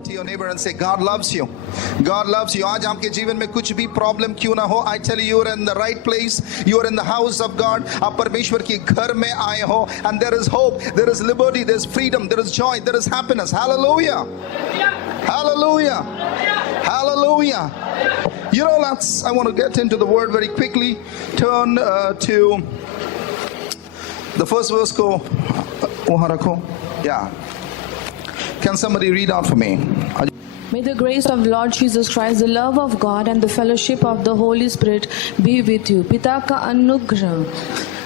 to your neighbor and say, God loves you. God loves you. आज आपके जीवन में कुछ भी प्रॉब्लम क्यों ना हो, I tell you, you're in the right place. You're in the house of God. आप परमेश्वर के घर में आए हो, and there is hope, there is liberty, there is freedom, there is joy, there is happiness. Hallelujah. Hallelujah. Hallelujah. You know, I want to get into the word very quickly. Turn to the first verse. Ko wahan rakho. Yeah. Can somebody read out for me? May the grace of Lord Jesus Christ, the love of God and the fellowship of the Holy Spirit be with you. पिता का अनुग्रह,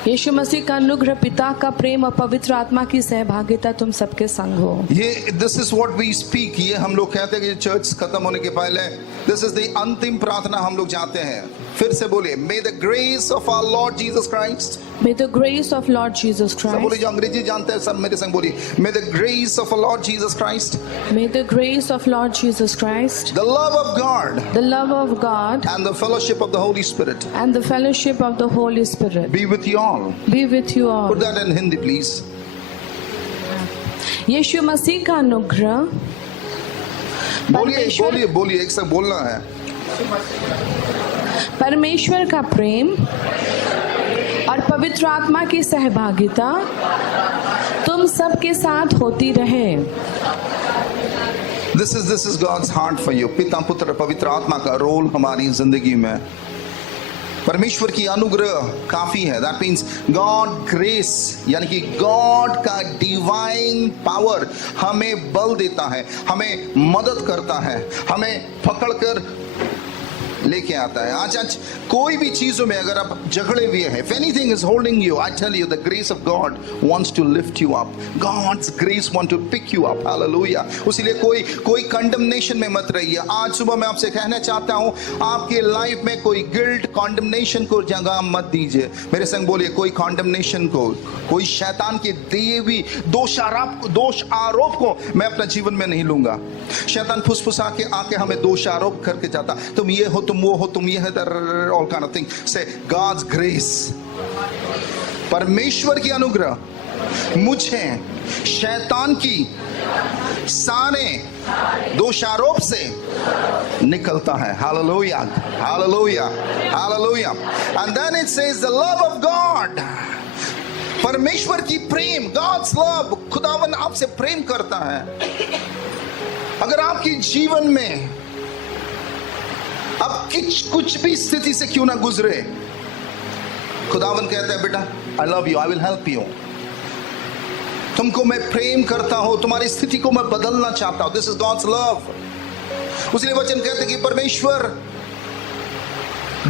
यीशु मसीह का अनुग्रह, पिता का प्रेम और पवित्र आत्मा की सहभागिता तुम सबके संग हो. ये this is what we speak. ये हम लोग कहते हैं कि चर्च खत्म होने के पहले this is the अंतिम प्रार्थना हम लोग जाते हैं. फिर से बोलिए, May the grace of our Lord Jesus Christ. May the grace of Lord Jesus सब Christ. बोलिए जो अंग्रेजी जानते हैं सब मेरे संग बोलिए, May the grace of our Lord Jesus Christ, May the grace of Lord Jesus Christ, the love of God, the love of God and the fellowship of the Holy Spirit and the fellowship of the Holy Spirit be with you all. be with you all. Put that in Hindi, please. यीशु मसीह का अनुग्रह, बोलिए बोलिए बोलिए, एक साथ बोलना है. परमेश्वर का प्रेम और पवित्र आत्मा की सहभागिता तुम सबके साथ होती रहे. This is God's heart for you. पिता पुत्र पवित्र आत्मा का रोल हमारी जिंदगी में. परमेश्वर की अनुग्रह काफी है. That means God grace, यानी कि God का divine power हमें बल देता है, हमें मदद करता है, हमें पकड़कर लेके आता है. आज कोई भी चीजों में अगर आप झगड़े हुए हैं, if anything is holding you, I tell you the grace of God wants to lift you up. God's grace want to pick you up. Hallelujah. उसीलिए कोई condemnation में मत रहिए. आज सुबह मैं आपसे कहना चाहता हूँ, आपके लाइफ में कोई गिल्ट condemnation को जगह मत दीजिए. मेरे संग बोलिए, कोई condemnation को, कोई शैतान के दिए हुए दोष आरोप को मैं अपना जीवन में नहीं लूंगा. शैतान फुसफुसा के आके हमें दोष आरोप करके जाता, तुम ये हो, तुम वो हो, तुम ये है, all kind of thing. Say God's grace. परमेश्वर की अनुग्रह मुझे शैतान की सारे दोषारोप से निकलता है. Hallelujah. Hallelujah. Hallelujah. And then it says the love of God. परमेश्वर की प्रेम, God's love. खुदावन आपसे प्रेम करता है. अगर आपके जीवन में अब कुछ भी स्थिति से क्यों ना गुजरे, खुदावन कहता है, बेटा I love you, I will help you. तुमको मैं प्रेम करता हूं, तुम्हारी स्थिति को मैं बदलना चाहता हूं. This is God's love. उसलिए वचन कहते हैं कि परमेश्वर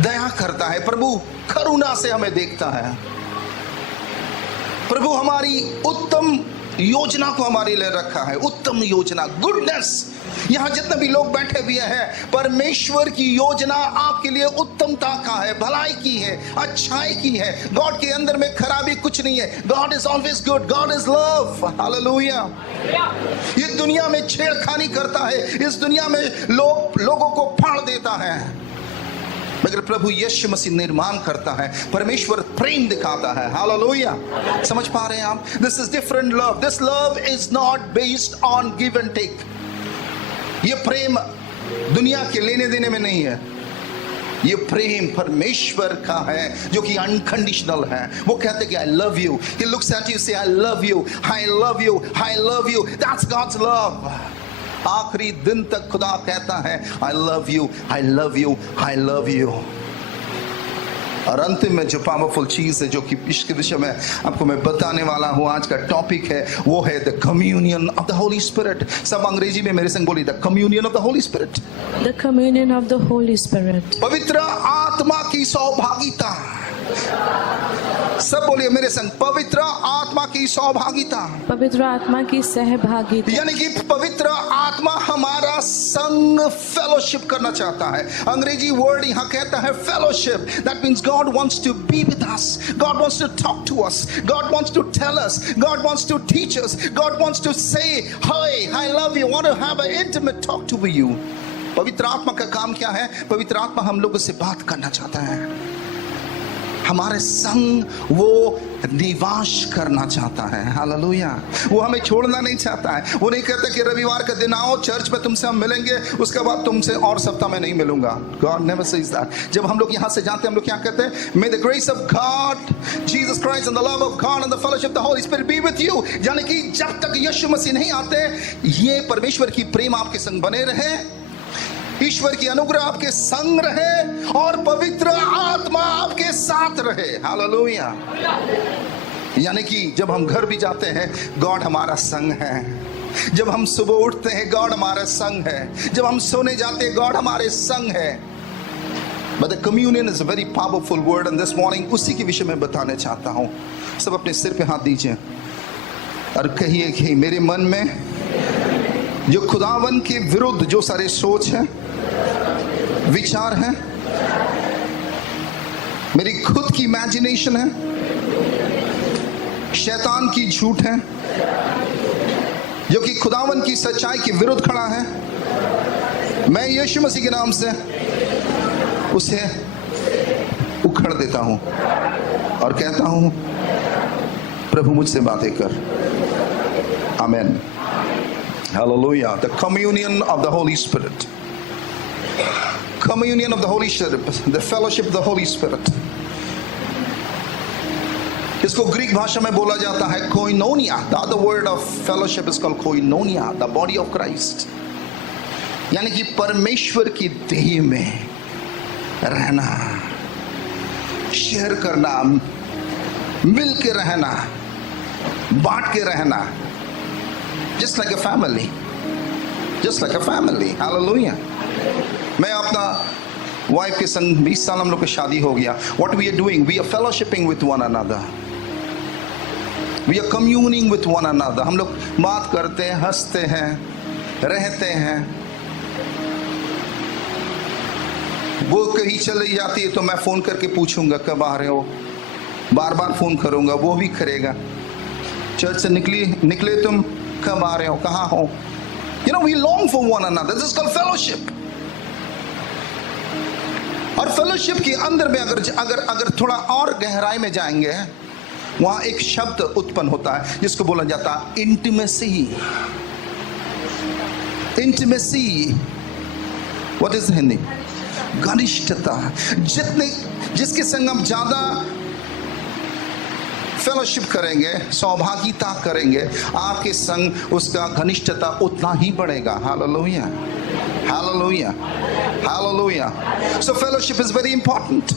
दया करता है, प्रभु करुणा से हमें देखता है. प्रभु हमारी उत्तम योजना को हमारे लिए रखा है. उत्तम योजना, गुडनेस. यहां जितने भी लोग बैठे हुए हैं, परमेश्वर की योजना आपके लिए उत्तमता का है, भलाई की है, अच्छाई की है. गॉड के अंदर में खराबी कुछ नहीं है. God is always good. God is love. Hallelujah. ये दुनिया में छेड़खानी करता है, इस दुनिया में लोगों को फाड़ देता है, मगर प्रभु यीशु मसीह निर्माण करता है. परमेश्वर प्रेम दिखाता है. हालेलुया. समझ पा रहे हैं आप? This is different love. This love is not based on give and take. ये प्रेम दुनिया के लेने देने में नहीं है. ये प्रेम परमेश्वर का है जो कि अनकंडीशनल है. वो कहते हैं कि I love you. He looks at you, say I love you, I love you, I love you. That's God's love. आखिरी दिन तक खुदा कहता है, I love you, I love you, I love you. और अंतिम में जो पावरफुल चीज है, जो कि इसके विषय में आपको मैं बताने वाला हूं, आज का टॉपिक है, वो है the communion of the Holy spirit. सब अंग्रेजी में मेरे संग बोलिए, the communion of the Holy spirit. The communion of the Holy Spirit. पवित्र आत्मा की सहभागिता. सब बोलिए मेरे संग, पवित्र आत्मा की सहभागिता. पवित्र आत्मा की सहभागिता, यानी कि पवित्र आत्मा हमारा संग फेलोशिप करना चाहता है. अंग्रेजी वर्ड यहाँ कहता है fellowship. That means God wants to be with us. God wants to talk to us. God wants to tell us. God wants to teach us. God wants to say hi, I love you, want to have an intimate talk to you. पवित्र आत्मा का काम क्या है? पवित्र आत्मा हम लोगों से बात करना चाहता है, हमारे संग वो निवास करना चाहता है। हालेलुया। वो हमें छोड़ना नहीं चाहता है। वो नहीं कहता कि रविवार का दिन आओ चर्च में तुमसे हम मिलेंगे, उसके बाद तुमसे और सप्ताह में नहीं मिलूंगा। God never says that. जब हम लोग यहाँ से जाते हैं, हम लोग क्या कहते हैं? May the grace of God, Jesus Christ and the love of God and the fellowship of the Holy Spirit be with you. यानी कि जब तक यीशु मसीह नहीं आते, ये परमेश्वर की प्रेम आपके संग बने रहे, ईश्वर की अनुग्रह आपके संग रहे और पवित्र आत्मा आपके साथ रहे। हालेलुया। यानी कि जब हम घर भी जाते हैं, गॉड हमारा संग है। जब हम सुबह उठते हैं, गॉड हमारा संग है। जब हम सोने जाते हैं, गॉड हमारे संग है। But the communion is a very powerful word, and this morning उसी के विषय में बताने चाहता हूं। सब अपने सिर पे हाथ दीजिए और कहिए कि मेरे मन में जो खुदावन के विरुद्ध जो सारे सोच हैं, विचार हैं, मेरी खुद की इमेजिनेशन है, शैतान की झूठ है, जो कि खुदावन की सच्चाई के विरुद्ध खड़ा है, मैं यीशु मसीह के नाम से उसे उखड़ देता हूं और कहता हूं, प्रभु मुझसे बातें कर। आमेन। Hallelujah. The communion of the Holy Spirit. Communion of the Holy Spirit. The fellowship of the Holy Spirit. इसको ग्रीक भाषा में बोला जाता है koinonia. The other word of fellowship is called koinonia, the body of Christ. यानी कि परमेश्वर की देह में रहना, शेयर करना, मिल के रहना, बांट के रहना, just like a family, just like a family. Hallelujah. मैं अपना वाइफ के संग 20 साल हम लोग की शादी हो गया. What we are doing? We are fellowshipping with one another. We are communing with one another. हम लोग बात करते हैं, हंसते हैं, रहते हैं. वो कहीं चली जाती है तो मैं फोन करके पूछूंगा कब आ रहे हो, बार बार फोन करूंगा, वो भी करेगा. चर्च से निकले तुम कब आ रहे हो, कहाँ हो. You know, we long for one another. This is called fellowship. और फेलोशिप के अंदर में अगर थोड़ा और गहराई में जाएंगे, वहां एक शब्द उत्पन्न होता है जिसको बोला जाता है intimacy. Intimacy what is Hindi? घनिष्ठता. जिसके संग हम ज्यादा फेलोशिप करेंगे, सौभागिता करेंगे, आपके संग उसका घनिष्ठता उतना ही बढ़ेगा. Hallelujah, hallelujah, hallelujah. So fellowship is very important.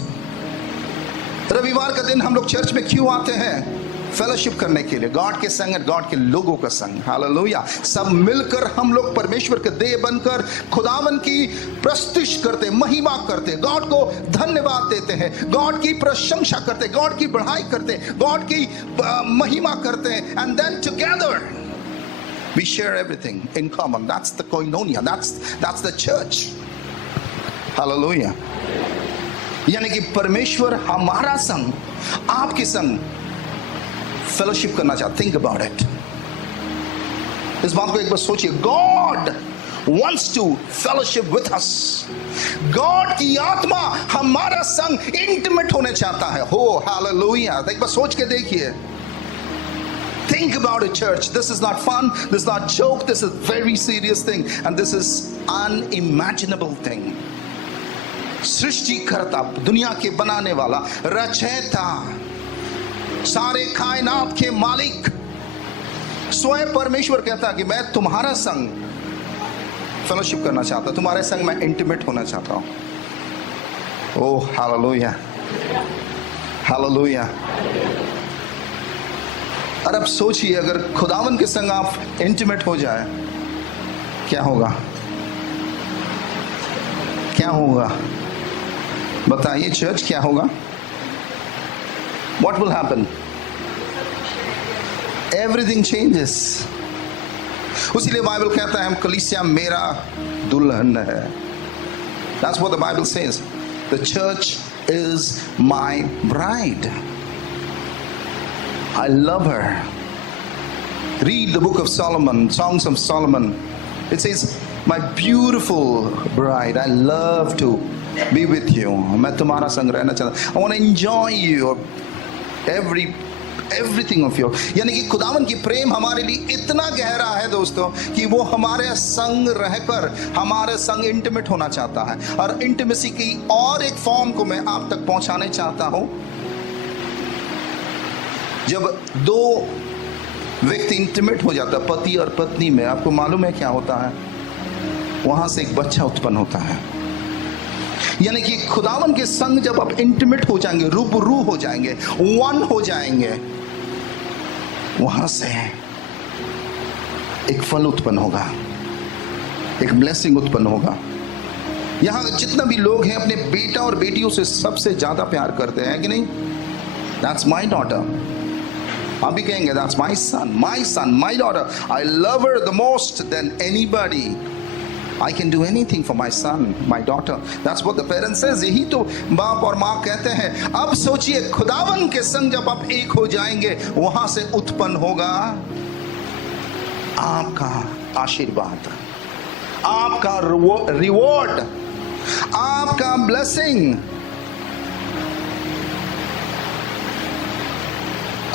रविवार का दिन हम लोग चर्च में क्यों आते हैं? फेलोशिप करने के लिए, गॉड के संग, गॉड के लोगों का संग. हालेलुया. सब मिलकर हम लोग परमेश्वर के देह बनकर खुदावन की प्रस्तुति करते, महिमा करते, गॉड को धन्यवाद देते हैं, गॉड की प्रशंसा करते, गॉड की बढ़ाई करते, गॉड की महिमा करते हैं. And then together we share everything in common. That's the koinonia. That's the church. Hallelujah. यानी कि परमेश्वर हमारा संग, आपके संग फेलोशिप करना चाहता. Think about it. इस बात को एक बार सोचिए. God wants to fellowship with us. God की आत्मा हमारा संग इंटीमेट होने चाहता है. हो हालेलुया. एक बार सोच के देखिए. Think about it, church. This is not fun. This is not joke. This is very serious thing, and this is unimaginable thing. सृष्टिकर्ता, दुनिया के बनाने वाला, रचयिता, सारे कायनात के मालिक, स्वयं परमेश्वर कहता है कि मैं तुम्हारा संग फेलोशिप करना चाहता, तुम्हारे संग मैं इंटीमेट होना चाहता हूं. Oh hallelujah, hallelujah. और अब सोचिए, अगर खुदावन के संग आप इंटीमेट हो जाए, क्या होगा? क्या होगा? बताइए चर्च, क्या होगा? What will happen? Everything changes. उसीलिए बाइबल कहता है हम कलीसिया मेरा दुल्हन है. That's what the Bible says. The church is my bride. I love her. Read the book of Solomon, Songs of Solomon. It says, my beautiful bride, I love to be with you. मैं तुम्हारा संग रहना चाहता हूँ. I want to enjoy you, everything of you. यानी कि खुदावन की प्रेम हमारे लिए इतना गहरा है दोस्तों कि वो हमारे संग रहकर हमारे संग इंटीमेट होना चाहता है. और इंटीमेसी की और एक फॉर्म को मैं आप तक पहुंचाने चाहता हूं. जब दो व्यक्ति इंटीमेट हो जाता है, पति और पत्नी में, आपको मालूम है क्या होता है? वहां से एक बच्चा उत्पन्न होता है. यानी कि खुदावन के संग जब आप इंटीमेट हो जाएंगे, रूबरू हो जाएंगे, वन हो जाएंगे, वहां से एक फल उत्पन्न होगा, एक ब्लेसिंग उत्पन्न होगा. यहां जितना भी लोग हैं अपने बेटा और बेटियों से सबसे ज्यादा प्यार करते हैं कि नहीं? That's my daughter. आप भी कहेंगे that's my son, my daughter. I love her the most than anybody. I can do anything for my son, my daughter. That's what the parents says. यही तो बाप और माँ कहते हैं. अब सोचिए, खुदावन के संग जब आप एक हो जाएंगे, वहां से उत्पन्न होगा आपका आशीर्वाद, आपका रिवॉर्ड, आपका ब्लेसिंग.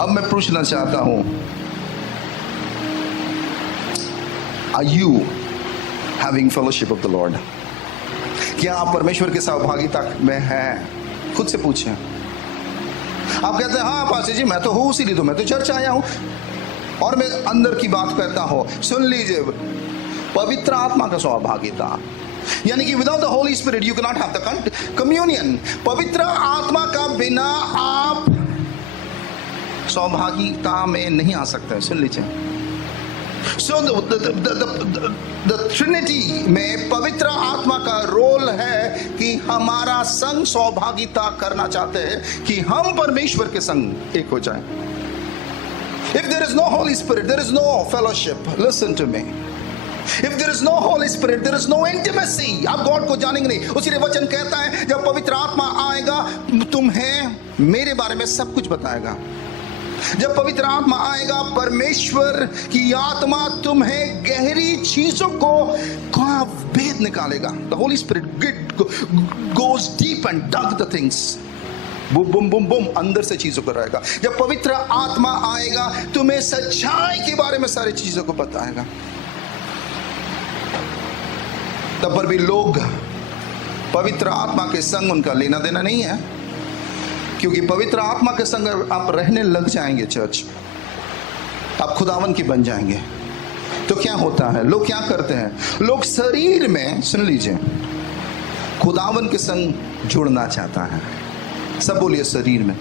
अब मैं पूछना चाहता हूं, Are you having fellowship of the Lord? क्या आप परमेश्वर के सहभागिता में हैं? खुद से पूछें. आप कहते हैं हाँ पास्टर जी मैं तो हूँ, इसीलिए तो मैं तो चर्च आया हूँ. और मैं अंदर की बात करता हूँ. सुन लीजिए, पवित्र आत्मा का सहभागिता, यानी कि without the Holy spirit you can not have the communion. पवित्र आत्मा का बिना आप सहभागिता में नहीं आ सकते. सुन लीजिए. So the Trinity में पवित्र आत्मा का रोल है कि हमारा संग सहभागिता करना चाहते हैं कि हम परमेश्वर के संग एक हो जाएं. If there is no Holy Spirit, there is no fellowship. Listen to me. If there is no Holy Spirit, there is no intimacy. आप गॉड को जानेंगे नहीं. उसीलिए वचन कहता है जब पवित्र आत्मा आएगा तुम्हें मेरे बारे में सब कुछ बताएगा. जब पवित्र आत्मा आएगा, परमेश्वर की आत्मा तुम्हें गहरी चीजों को भेद निकालेगा. The Holy Spirit goes deep and dug the things. Bum Bum Bum Bum अंदर से चीजों को रहेगा. जब पवित्र आत्मा आएगा तुम्हें सच्चाई के बारे में सारी चीजों को बताएगा. तब पर भी लोग पवित्र आत्मा के संग उनका लेना देना नहीं है, क्योंकि पवित्र आत्मा के संग आप रहने लग जाएंगे, चर्च आप खुदावन की बन जाएंगे, तो क्या होता है? लोग क्या करते हैं? लोग शरीर में, सुन लीजिए, खुदावन के संग जुड़ना चाहता है. सब बोलिए शरीर में.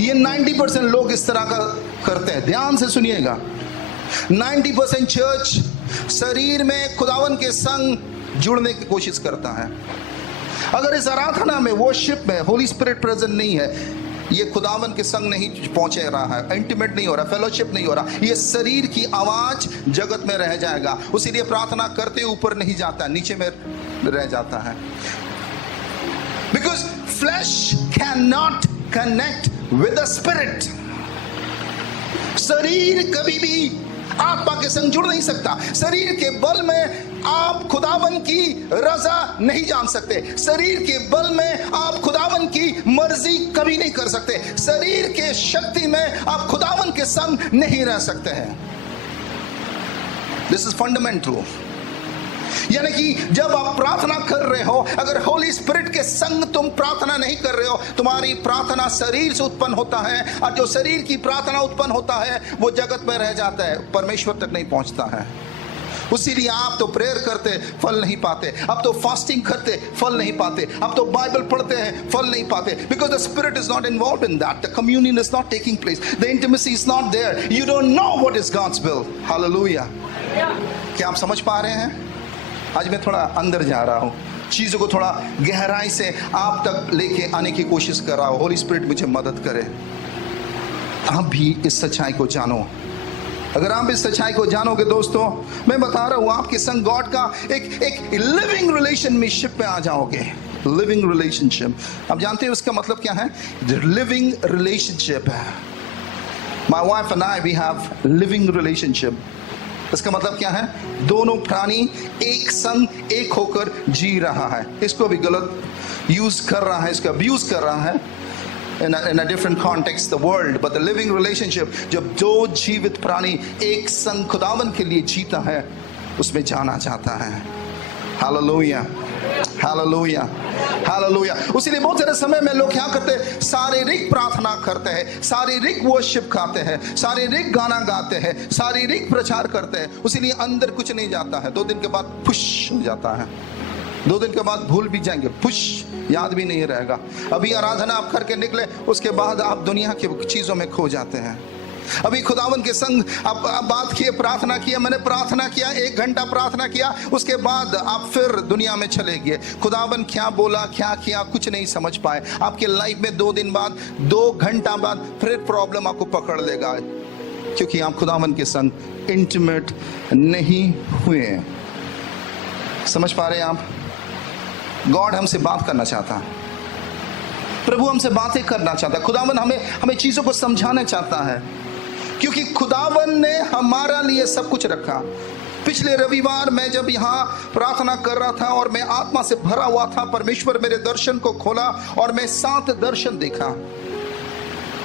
ये 90% लोग इस तरह का करते हैं. ध्यान से सुनिएगा. 90% चर्च शरीर में खुदावन के संग जुड़ने की कोशिश करता है. अगर इस आराधना में, वर्शिप में होली स्पिरिट प्रेजेंट नहीं है, ये खुदावन के संग नहीं पहुंचे रहा है, इंटीमेट नहीं हो रहा, फेलोशिप नहीं हो रहा, ये शरीर की आवाज जगत में रह जाएगा. उसीलिए प्रार्थना करते ऊपर नहीं जाता, नीचे में रह जाता है. Because flash can not connect with the spirit. शरीर कभी भी आत्मा के संग जुड़ नहीं सकता. शरीर के बल में आप खुदावन की रजा नहीं जान सकते. शरीर के बल में आप खुदावन की मर्जी कभी नहीं कर सकते. शरीर के शक्ति में आप खुदावन के संग नहीं रह सकते हैं. This is fundamental. यानी कि जब आप प्रार्थना कर रहे हो, अगर होली स्पिरिट के संग तुम प्रार्थना नहीं कर रहे हो, तुम्हारी प्रार्थना शरीर से उत्पन्न होता है, और जो शरीर की प्रार्थना उत्पन्न होता है वो जगत में रह जाता है, परमेश्वर तक नहीं पहुंचता है. उसीलिए आप तो प्रेयर करते फल नहीं पाते, अब तो फास्टिंग करते फल नहीं पाते, अब तो बाइबल पढ़ते हैं फल नहीं पाते. Because the spirit is not involved in that. The communion is not taking place. The intimacy is not there. You don't know what is God's will. Hallelujah. क्या आप समझ पा रहे हैं? आज मैं थोड़ा अंदर जा रहा हूँ, चीज़ों को थोड़ा गहराई से आप तक लेके आने की कोशिश कर रहा हूँ. होली स्पिरिट मुझे मदद करे. आप भी इस सच्चाई को जानो. अगर आप इस सच्चाई को जानोगे दोस्तों, मैं बता रहा हूँ आपके संग गॉड का एक लिविंग रिलेशनशिप में आ जाओगे. लिविंग रिलेशनशिप, आप जानते हैं उसका मतलब क्या है? लिविंग रिलेशनशिप है. My wife and I we have living relationship. इसका मतलब क्या है? दोनों प्राणी एक संग एक होकर जी रहा है. इसको भी गलत यूज कर रहा है, इसका अब्यूज कर रहा है in a different context, the world, but the living relationship, जब दो जीवित प्राणी एक संग खुदावन के लिए जीता है, उसमें जाना चाहता है। Hallelujah, hallelujah, hallelujah. उसीलिए बहुत सारे समय में लोग क्या करते हैं, शारीरिक प्रार्थना करते हैं, शारीरिक वर्शिप गाते हैं, शारीरिक गाना गाते हैं, शारीरिक प्रचार करते हैं, उसीलिए अंदर कुछ नहीं जाता है। 2 दिन के बाद पुश हो जाता है, 2 दिन के बाद भूल भी जाएंगे, पुश, याद भी नहीं रहेगा। अभी आराधना आप करके निकले, उसके बाद आप दुनिया की चीजों में खो जाते हैं। अभी खुदावन के संग आप बात किए, प्रार्थना किया, मैंने प्रार्थना किया, 1 घंटा प्रार्थना किया, उसके बाद आप फिर दुनिया में चले गए। खुदावन क्या बोला, क्या किया, कुछ नहीं समझ पाए। आपके लाइफ में 2 दिन बाद, 2 घंटा बाद फिर प्रॉब्लम आपको पकड़ लेगा, क्योंकि आप खुदावन के संग इंटीमेट नहीं हुए। समझ पा रहे हैं आप? गॉड हमसे बात करना चाहता है, प्रभु हमसे बातें करना चाहता है, खुदावन हमें चीजों को समझाना चाहता है, क्योंकि खुदावन ने हमारा लिए सब कुछ रखा। पिछले रविवार मैं जब यहाँ प्रार्थना कर रहा था और मैं आत्मा से भरा हुआ था, परमेश्वर मेरे दर्शन को खोला और मैं 7 दर्शन देखा।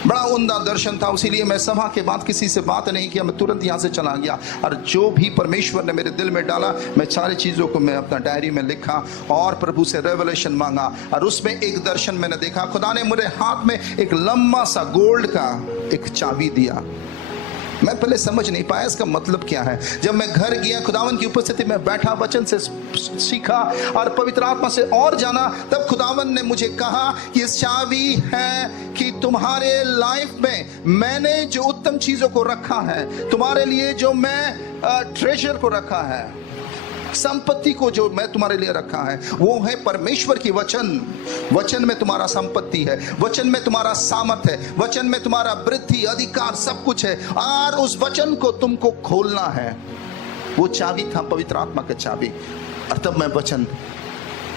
बड़ा उम्दा दर्शन था, इसीलिए मैं सभा के बाद किसी से बात नहीं किया, मैं तुरंत यहाँ से चला गया। और जो भी परमेश्वर ने मेरे दिल में डाला, मैं सारी चीज़ों को मैं अपना डायरी में लिखा और प्रभु से रेवलेशन मांगा। और उसमें एक दर्शन मैंने देखा, खुदा ने मेरे हाथ में एक लंबा सा गोल्ड का एक चाबी दिया। मैं पहले समझ नहीं पाया इसका मतलब क्या है। जब मैं घर गया, खुदावन की उपस्थिति में बैठा, वचन से सीखा और पवित्र आत्मा से और जाना, तब खुदावन ने मुझे कहा कि ये चाबी है कि तुम्हारे लाइफ में मैंने जो उत्तम चीजों को रखा है, तुम्हारे लिए जो मैं ट्रेजर को रखा है, संपत्ति को जो मैं तुम्हारे लिए रखा है, वो है परमेश्वर की वचन। वचन में तुम्हारा संपत्ति है, वचन में तुम्हारा सामर्थ है, वचन में तुम्हारा वृद्धि, अधिकार, सब कुछ है। और उस वचन को तुमको खोलना है। वो चाबी था पवित्र आत्मा का चाबी। और तब मैं वचन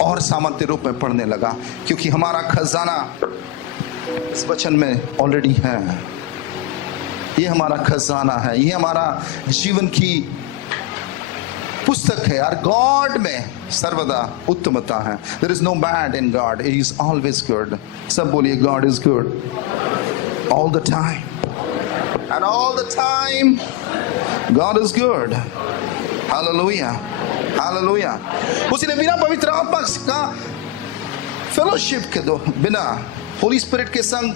और सामर्थ्य रूप में पढ़ने लगा, क्योंकि हमारा खजाना इस वचन में ऑलरेडी है। ये हमारा खजाना है, ये हमारा जीवन की पुस्तक है। और गॉड में सर्वदा उत्तमता है। There is no bad in God, He is always good. सब बोलिए, God is good all the time, and all the time God is good. Hallelujah, hallelujah. उसीलिए बिना पवित्र आत्मा का फेलोशिप के दो, बिना होली स्पिरिट के संग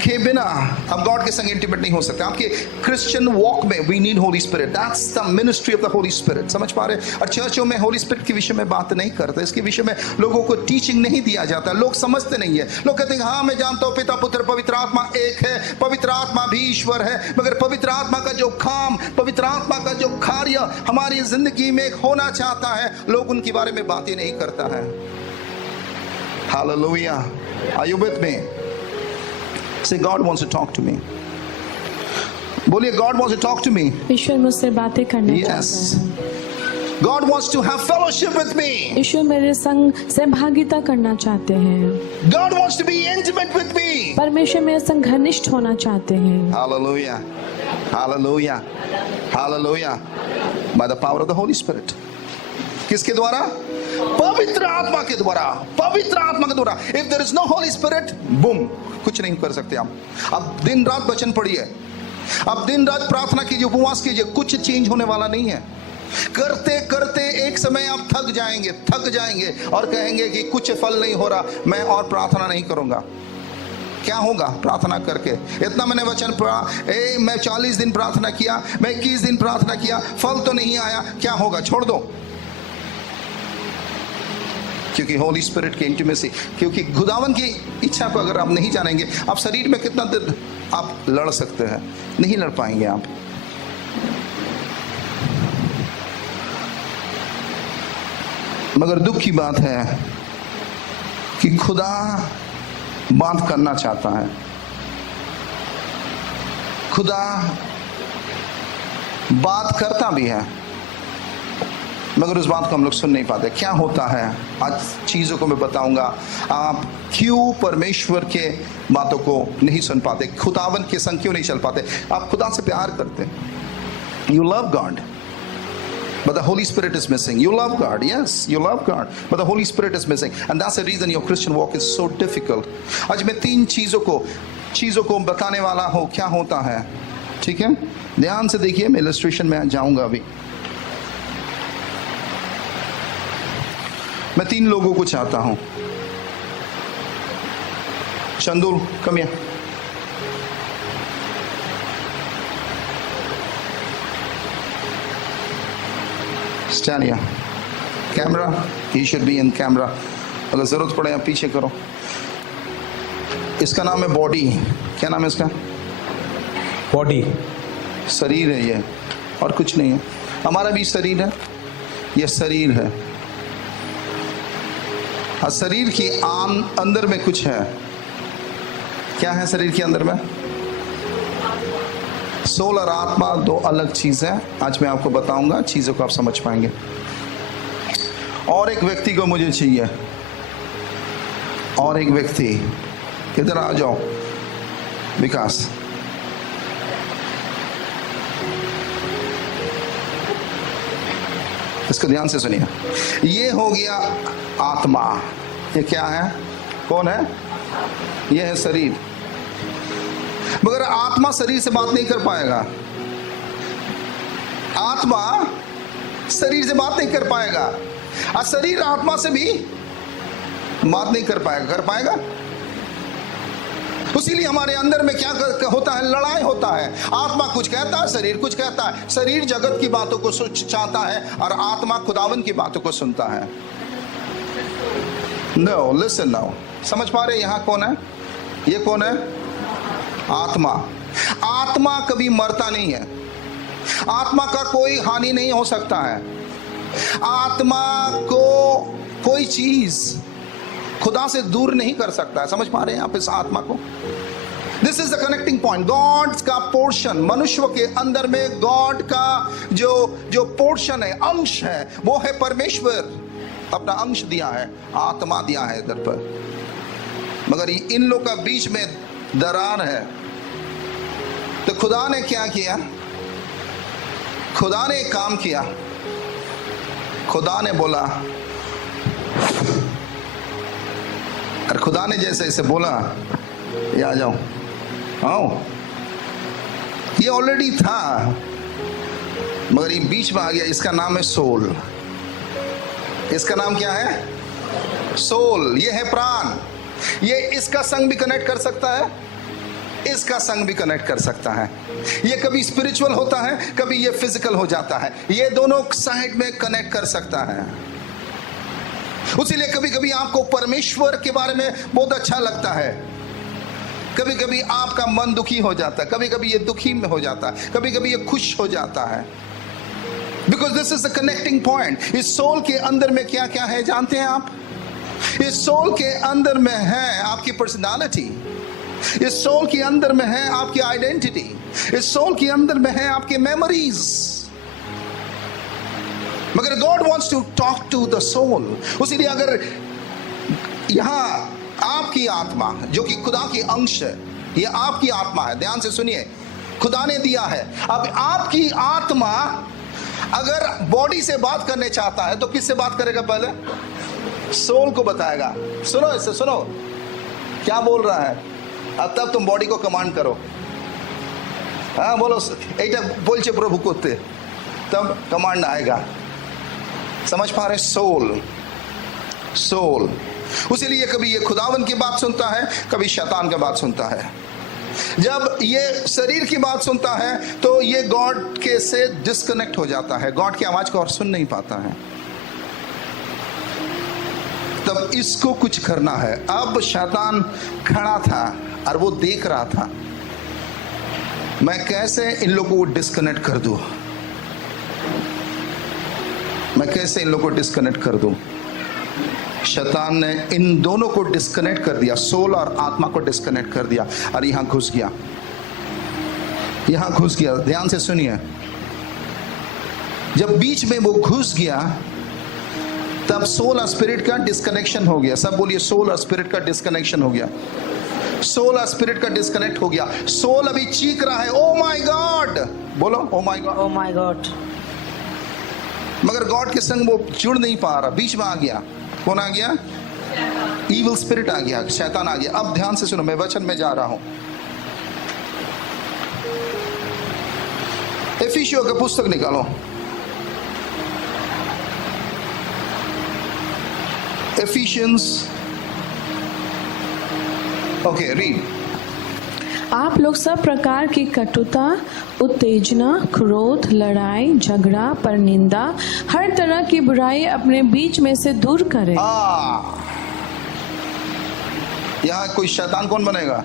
के बिना हम गॉड के संग इंटीमेट नहीं हो सकते। आपके क्रिश्चियन वॉक में we need Holi Spirit, that's the ministry of the Holy spirit. समझ पा रहे? और चर्चों में होली स्पिरिट के विषय में बात नहीं करते, इसके विषय में लोगों को टीचिंग नहीं दिया जाता, लोग समझते नहीं है। लोग कहते हैं हाँ मैं जानता हूँ पिता पुत्र पवित्र आत्मा एक है, पवित्र आत्मा भी ईश्वर है, मगर पवित्र आत्मा का जो काम, पवित्र आत्मा का जो कार्य हमारी जिंदगी में होना चाहता है, लोग उनके बारे में बात ही नहीं करता है। Hallelujah, are you with me? Say, God wants to talk to me. बोलिए, God wants to talk to me. ईश्वर मुझसे बातें करना Yes. चाहता है। God wants to have fellowship with me. ईश्वर मेरे संग सहभागिता करना चाहते हैं। God wants to be intimate with me. परमेश्वर मेरे संग घनिष्ठ होना चाहते हैं। Hallelujah. Hallelujah. Hallelujah. By the power of the Holy Spirit. किसके द्वारा? पवित्र आत्मा के द्वारा, पवित्र आत्मा के द्वारा। If there is no Holy Spirit, boom, कुछ नहीं कर सकते आप। अब दिन रात वचन पढ़िए, अब दिन रात प्रार्थना कीजिए, उपवास कीजिए, कुछ चेंज होने वाला नहीं है। करते करते एक समय आप थक जाएंगे और कहेंगे कि कुछ फल नहीं हो रहा, मैं और प्रार्थना नहीं करूंगा। क्या होगा प्रार्थना करके? इतना मैंने वचन पढ़ा, मैं 40 दिन प्रार्थना किया, मैं 21 दिन प्रार्थना किया, फल तो नहीं आया, क्या होगा? छोड़ दो। क्योंकि होली स्पिरिट की इंटीमेसी, क्योंकि खुदावन की इच्छा को अगर आप नहीं जानेंगे, आप शरीर में कितना देर आप लड़ सकते हैं? नहीं लड़ पाएंगे आप। मगर दुख की बात है कि खुदा बात करना चाहता है, खुदा बात करता भी है, मगर उस बात को हम लोग सुन नहीं पाते। क्या होता है? आज चीज़ों को मैं बताऊंगा, आप क्यों परमेश्वर के बातों को नहीं सुन पाते, खुदावन के संग क्यों नहीं चल पाते। आप खुदा से प्यार करते, you love God, but the Holy Spirit is missing. You love God, yes, you love God, but the Holy Spirit is missing, and that's the reason your Christian walk is so difficult. आज मैं 3 चीजों को बताने वाला हूँ क्या होता है, ठीक है? ध्यान से देखिए, मैं इलस्ट्रेशन में जाऊंगा अभी। मैं 3 लोगों को चाहता हूं। Chandul, come here. Stand here. Camera, he should be in camera. अगर जरूरत पड़े आप पीछे करो। इसका नाम है बॉडी। क्या नाम है इसका? बॉडी। शरीर है ये, और कुछ नहीं है। हमारा भी शरीर है, ये शरीर है। और शरीर की अंदर में कुछ है। क्या है शरीर के अंदर में? सोल और आत्मा 2 अलग चीज है। आज मैं आपको बताऊंगा, चीजों को आप समझ पाएंगे। और एक व्यक्ति को मुझे चाहिए, और एक व्यक्ति, किधर आ जाओ विकास। इसको ध्यान से सुनिए। ये हो गया आत्मा। ये क्या है? कौन है? ये है शरीर। मगर आत्मा शरीर से बात नहीं कर पाएगा। आत्मा शरीर से बात नहीं कर पाएगा, और शरीर आत्मा से भी बात नहीं कर पाएगा। कर पाएगा? इसीलिए हमारे अंदर में क्या होता है? लड़ाई होता है। आत्मा कुछ कहता है, शरीर कुछ कहता है। शरीर जगत की बातों को चाहता है, और आत्मा खुदावन की बातों को सुनता है। No, listen now. समझ पा रहे यहां कौन है? ये कौन है? आत्मा। आत्मा कभी मरता नहीं है। आत्मा का कोई हानि नहीं हो सकता है। आत्मा को कोई चीज खुदा से दूर नहीं कर सकता है। समझ पा रहे हैं आप इस आत्मा को? This is the connecting point. God का पोर्शन, मनुष्य के अंदर में गॉड का जो पोर्शन है, अंश है, वो है परमेश्वर। अपना अंश दिया है, आत्मा दिया है इधर पर। मगर इन लोग का बीच में दरार है। तो खुदा ने क्या किया? खुदा ने एक काम किया। खुदा ने बोला, और खुदा ने जैसे इसे बोला, ये आ जाओ, आओ। ये ऑलरेडी था, मगर ये बीच में आ गया। इसका नाम है सोल। इसका नाम क्या है? सोल। ये है प्राण। ये इसका संग भी कनेक्ट कर सकता है, इसका संग भी कनेक्ट कर सकता है। ये कभी स्पिरिचुअल होता है, कभी ये फिजिकल हो जाता है। ये दोनों साइड में कनेक्ट कर सकता है। इसीलिए कभी कभी आपको परमेश्वर के बारे में बहुत अच्छा लगता है, कभी कभी आपका मन दुखी हो जाता है, कभी कभी ये दुखी में हो जाता है, कभी कभी ये खुश हो जाता है। Because this is the connecting point. इस सोल के अंदर में क्या क्या है जानते हैं आप? इस सोल के अंदर में है आपकी पर्सनालिटी। इस सोल के अंदर में है आपकी आइडेंटिटी। इस सोल के अंदर में है आपके मेमोरीज। मगर God wants to talk to the soul. इसीलिए अगर यहां आपकी आत्मा जो कि खुदा की अंश है, ये आपकी आत्मा है, ध्यान से सुनिए, खुदा ने दिया है। अब आपकी आत्मा अगर बॉडी से बात करने चाहता है तो किससे बात करेगा? पहले सोल को बताएगा। सुनो इससे, सुनो क्या बोल रहा है। अब तब तुम बॉडी को कमांड करो। हाँ बोलो, এইটা বলছে प्रभु করতে, तब कमांड आएगा। समझ पा रहे? Soul, soul. इसीलिए कभी ये खुदावन की बात सुनता है, कभी शैतान की बात सुनता है। जब ये शरीर की बात सुनता है तो ये गॉड के से डिस्कनेक्ट हो जाता है, गॉड की आवाज को और सुन नहीं पाता है। तब इसको कुछ करना है। अब शैतान खड़ा था और वो देख रहा था, मैं कैसे इन लोगों को डिस्कनेक्ट कर दूं, मैं कैसे इन लोगों को डिस्कनेक्ट कर दूं। शैतान ने इन दोनों को डिस्कनेक्ट कर दिया, सोल और आत्मा को डिस्कनेक्ट कर दिया, और यहां घुस गया, यहां घुस गया। ध्यान से सुनिए, जब बीच में वो घुस गया तब सोल और स्पिरिट का डिस्कनेक्शन हो गया। सब बोलिए, सोल और स्पिरिट का डिस्कनेक्शन हो गया। सोल और स्पिरिट का डिस्कनेक्ट हो गया। सोल अभी चीख रहा है, ओ माय गॉड। बोलो, oh my God, Oh my God. मगर गॉड के संग वो जुड़ नहीं पा रहा, बीच में आ गया। कौन आ गया? ईविल स्पिरिट आ गया, शैतान आ गया। अब ध्यान से सुनो, मैं वचन में जा रहा हूं। एफिसियों का पुस्तक निकालो, एफिशियंस। Okay, read. आप लोग सब प्रकार की कटुता, उत्तेजना, क्रोध, लड़ाई, झगड़ा, परनिंदा, हर तरह की बुराई अपने बीच में से दूर करें। यहां कोई शैतान कौन बनेगा?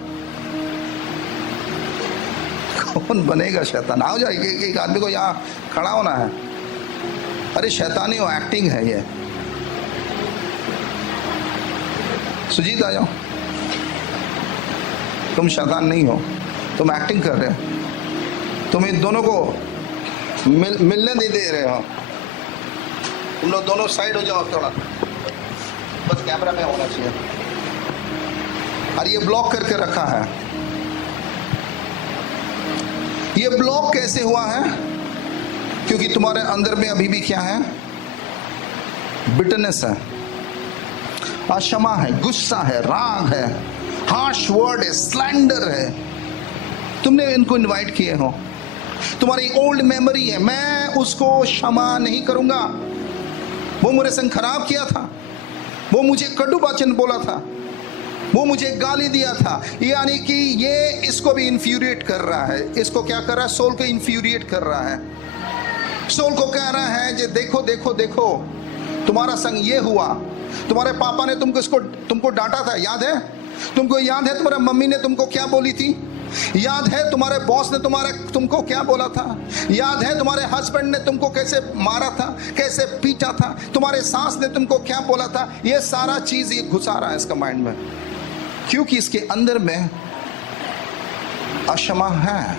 कौन बनेगा शैतान? आओ जाए, एक आदमी को यहां खड़ा होना है। अरे शैतानी हो, एक्टिंग है ये। सुजीत आ जाओ, तुम शैतान नहीं हो, तुम एक्टिंग कर रहे हो। तुम इन दोनों को मिलने नहीं दे रहे हो। तुम लोग दोनों साइड हो जाओ थोड़ा, बस कैमरा में होना चाहिए। और ये ब्लॉक करके रखा है। ये ब्लॉक कैसे हुआ है? क्योंकि तुम्हारे अंदर में अभी भी क्या है? बिटरनेस है, अक्षमा है, गुस्सा है, राग है, हार्श वर्ड है, स्लैंडर है। तुमने इनको इनवाइट किए हो। तुम्हारी ओल्ड मेमोरी है, मैं उसको क्षमा नहीं करूंगा, वो मेरे संग खराब किया था, वो मुझे कटु वचन बोला था, वो मुझे गाली दिया था। यानी कि ये इसको भी इंफ्यूरिएट कर रहा है। इसको क्या कर रहा है? सोल को इंफ्यूरिएट कर रहा है। सोल को कह रहा है कि देखो देखो देखो, तुम्हारा संग ये हुआ, तुम्हारे पापा ने तुमको डांटा था, याद है? तुमको याद है तुम्हारे मम्मी ने तुमको क्या बोली थी? याद है तुम्हारे बॉस ने तुमको क्या बोला था? याद है तुम्हारे हस्बैंड ने तुमको कैसे मारा था, कैसे पीटा था? तुम्हारे सास ने तुमको क्या बोला था? ये सारा चीज ये घुसा रहा है इसका माइंड में, क्योंकि इसके अंदर में अक्षमा है,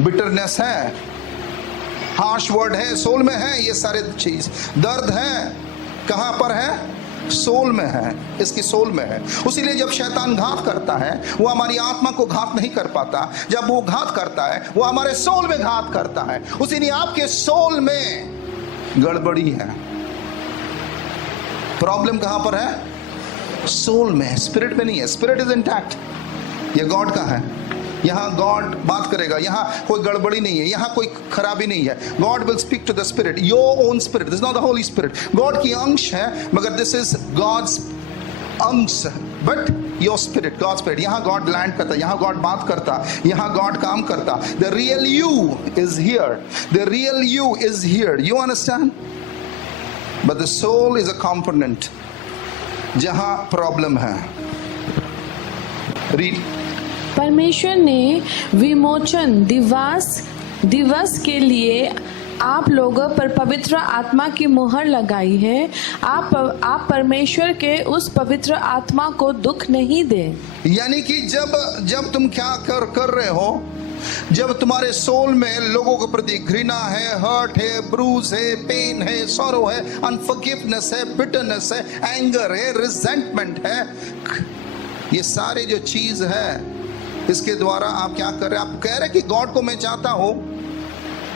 बिटरनेस है, हार्श वर्ड है, सोल में है। ये सारे चीज, दर्द है, कहां पर है? सोल में है, इसकी सोल में है। उसीलिए जब शैतान घात करता है, वो हमारी आत्मा को घात नहीं कर पाता। जब वो घात करता है, वो हमारे सोल में घात करता है। उसीलिए आपके सोल में गड़बड़ी है। प्रॉब्लम कहां पर है? सोल में, स्पिरिट में नहीं है। स्पिरिट इज इंटैक्ट, ये गॉड का है। यहां गॉड बात करेगा, यहां कोई गड़बड़ी नहीं है, यहां कोई खराबी नहीं है। God will speak to the spirit, your own spirit, this is not the Holy Spirit. God की अंश है, मगर दिस इज गॉड्स अंश, but your spirit, God spirit. यहां गॉड लैंड करता, यहां गॉड बात करता, यहां गॉड काम करता। The real you is here, the real you is here, you understand? But the soul is a component जहां प्रॉब्लम है। रीड। परमेश्वर ने विमोचन दिवस के लिए आप लोगों पर पवित्र आत्मा की मुहर लगाई है। आप परमेश्वर के उस पवित्र आत्मा को दुख नहीं दे। यानी कि जब तुम क्या कर रहे हो, जब तुम्हारे सोल में लोगों के प्रति घृणा है, हर्ट है, ब्रूज है, पेन है, सॉरो है, अनफॉरगिवनेस है, बिटरनेस है, एंगर है, रिजेंटमेंट है, ये सारे जो चीज है, इसके द्वारा आप क्या कर रहे हैं? आप कह रहे हैं कि गॉड को मैं चाहता हूं,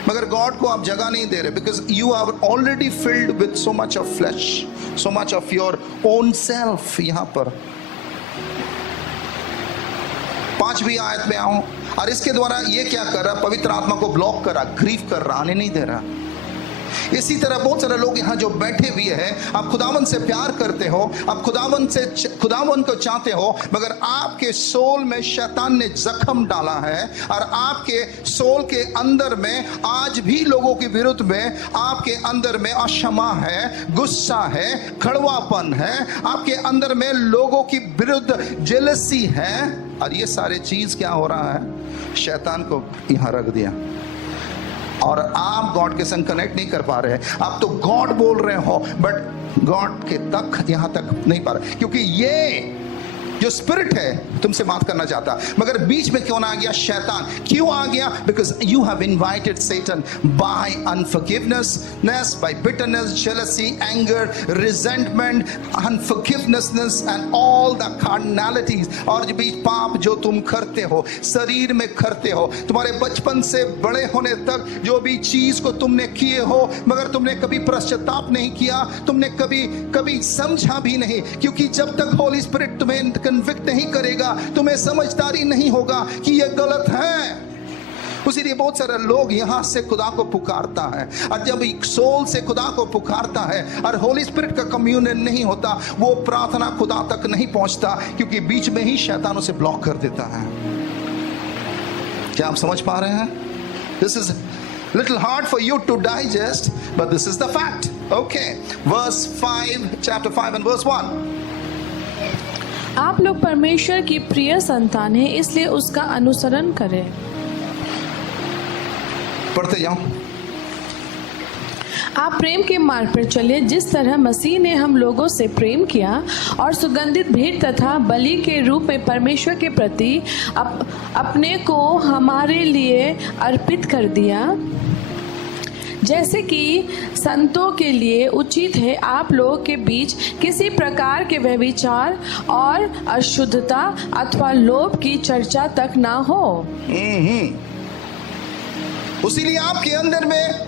मगर गॉड को आप जगह नहीं दे रहे, because you are already filled with so much of flesh, so much of your own self. यहां पर 5वीं आयत में आऊं, और इसके द्वारा ये क्या कर रहा? पवित्र आत्मा को ब्लॉक कर रहा, ग्रीव कर रहा, आने नहीं दे रहा। इसी तरह बहुत सारे लोग यहाँ जो बैठे हुए हैं, आप खुदावन से प्यार करते हो, आप खुदावन को चाहते हो, मगर आपके सोल में शैतान ने जख्म डाला है, और आपके सोल के अंदर में आज भी लोगों के विरुद्ध में आपके अंदर में अक्षमा है, गुस्सा है, कड़वापन है, आपके अंदर में लोगों की विरुद्ध जेलसी है, और ये सारे चीज क्या हो रहा है? शैतान को यहाँ रख दिया, और आप गॉड के संग कनेक्ट नहीं कर पा रहे हैं। आप तो गॉड बोल रहे हो, बट गॉड के तक यहां तक नहीं पा रहे, क्योंकि ये जो स्पिरिट है तुमसे बात करना चाहता, मगर बीच में क्यों ना आ गया शैतान? क्यों आ गया? Because you have invited Satan by unforgiveness, by bitterness, jealousy, anger, resentment, unforgiveness and all the carnalities. और जो भी पाप जो तुम करते हो, शरीर में करते हो, तुम्हारे बचपन से बड़े होने तक जो भी चीज को तुमने किए हो, मगर तुमने कभी पश्चाताप नहीं किया, तुमने कभी समझा भी नहीं, क्योंकि जब तक होली स्पिरिट तुम्हें कन्विक्ट नहीं करेगा, तुम्हें समझदारी नहीं होगा कि यह गलत है। उसीलिए बहुत सारे लोग यहां से खुदा को पुकारता है, और जब एक सोल से खुदा को पुकारता है और होली स्पिरिट का कम्युनियन नहीं होता, वो प्रार्थना खुदा तक नहीं पहुंचता, क्योंकि बीच में ही शैतान उसे ब्लॉक कर देता है। क्या आप समझ पा रहे हैं? This is little hard for you to digest, but this is the fact. Okay, verse 5, chapter 5 and verse 1. आप लोग परमेश्वर की प्रिय संतान हैं, इसलिए उसका अनुसरण करें। पढ़ते जाओ। आप प्रेम के मार्ग पर चले, जिस तरह मसीह ने हम लोगों से प्रेम किया और सुगंधित भेंट तथा बलि के रूप में परमेश्वर के प्रति अपने को हमारे लिए अर्पित कर दिया। जैसे कि संतों के लिए उचित है, आप लोगों के बीच किसी प्रकार के व्यभिचार और अशुद्धता अथवा लोभ की चर्चा तक ना हो। उसीलिए आपके अंदर में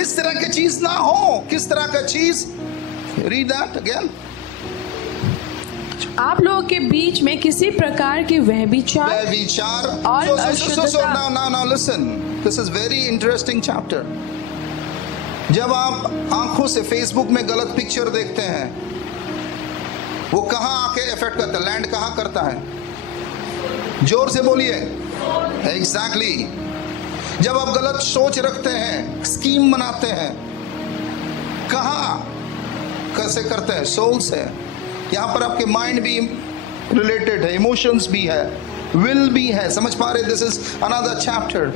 इस तरह की चीज ना हो। किस तरह का चीज? Read that again. आप लोगों के बीच में किसी प्रकार की व्यभिचार और अशुद्धता। Now listen, this is very interesting chapter. जब आप आंखों से फेसबुक में गलत पिक्चर देखते हैं, वो कहां आके इफेक्ट करता है? लैंड कहां करता है? जोर से बोलिए। एग्जैक्टली। जब आप गलत सोच रखते हैं, स्कीम बनाते हैं, कहां कैसे करते हैं? सोल से। यहां पर आपके माइंड भी रिलेटेड है, इमोशंस भी है, विल भी है। समझ पा रहे? This is another chapter.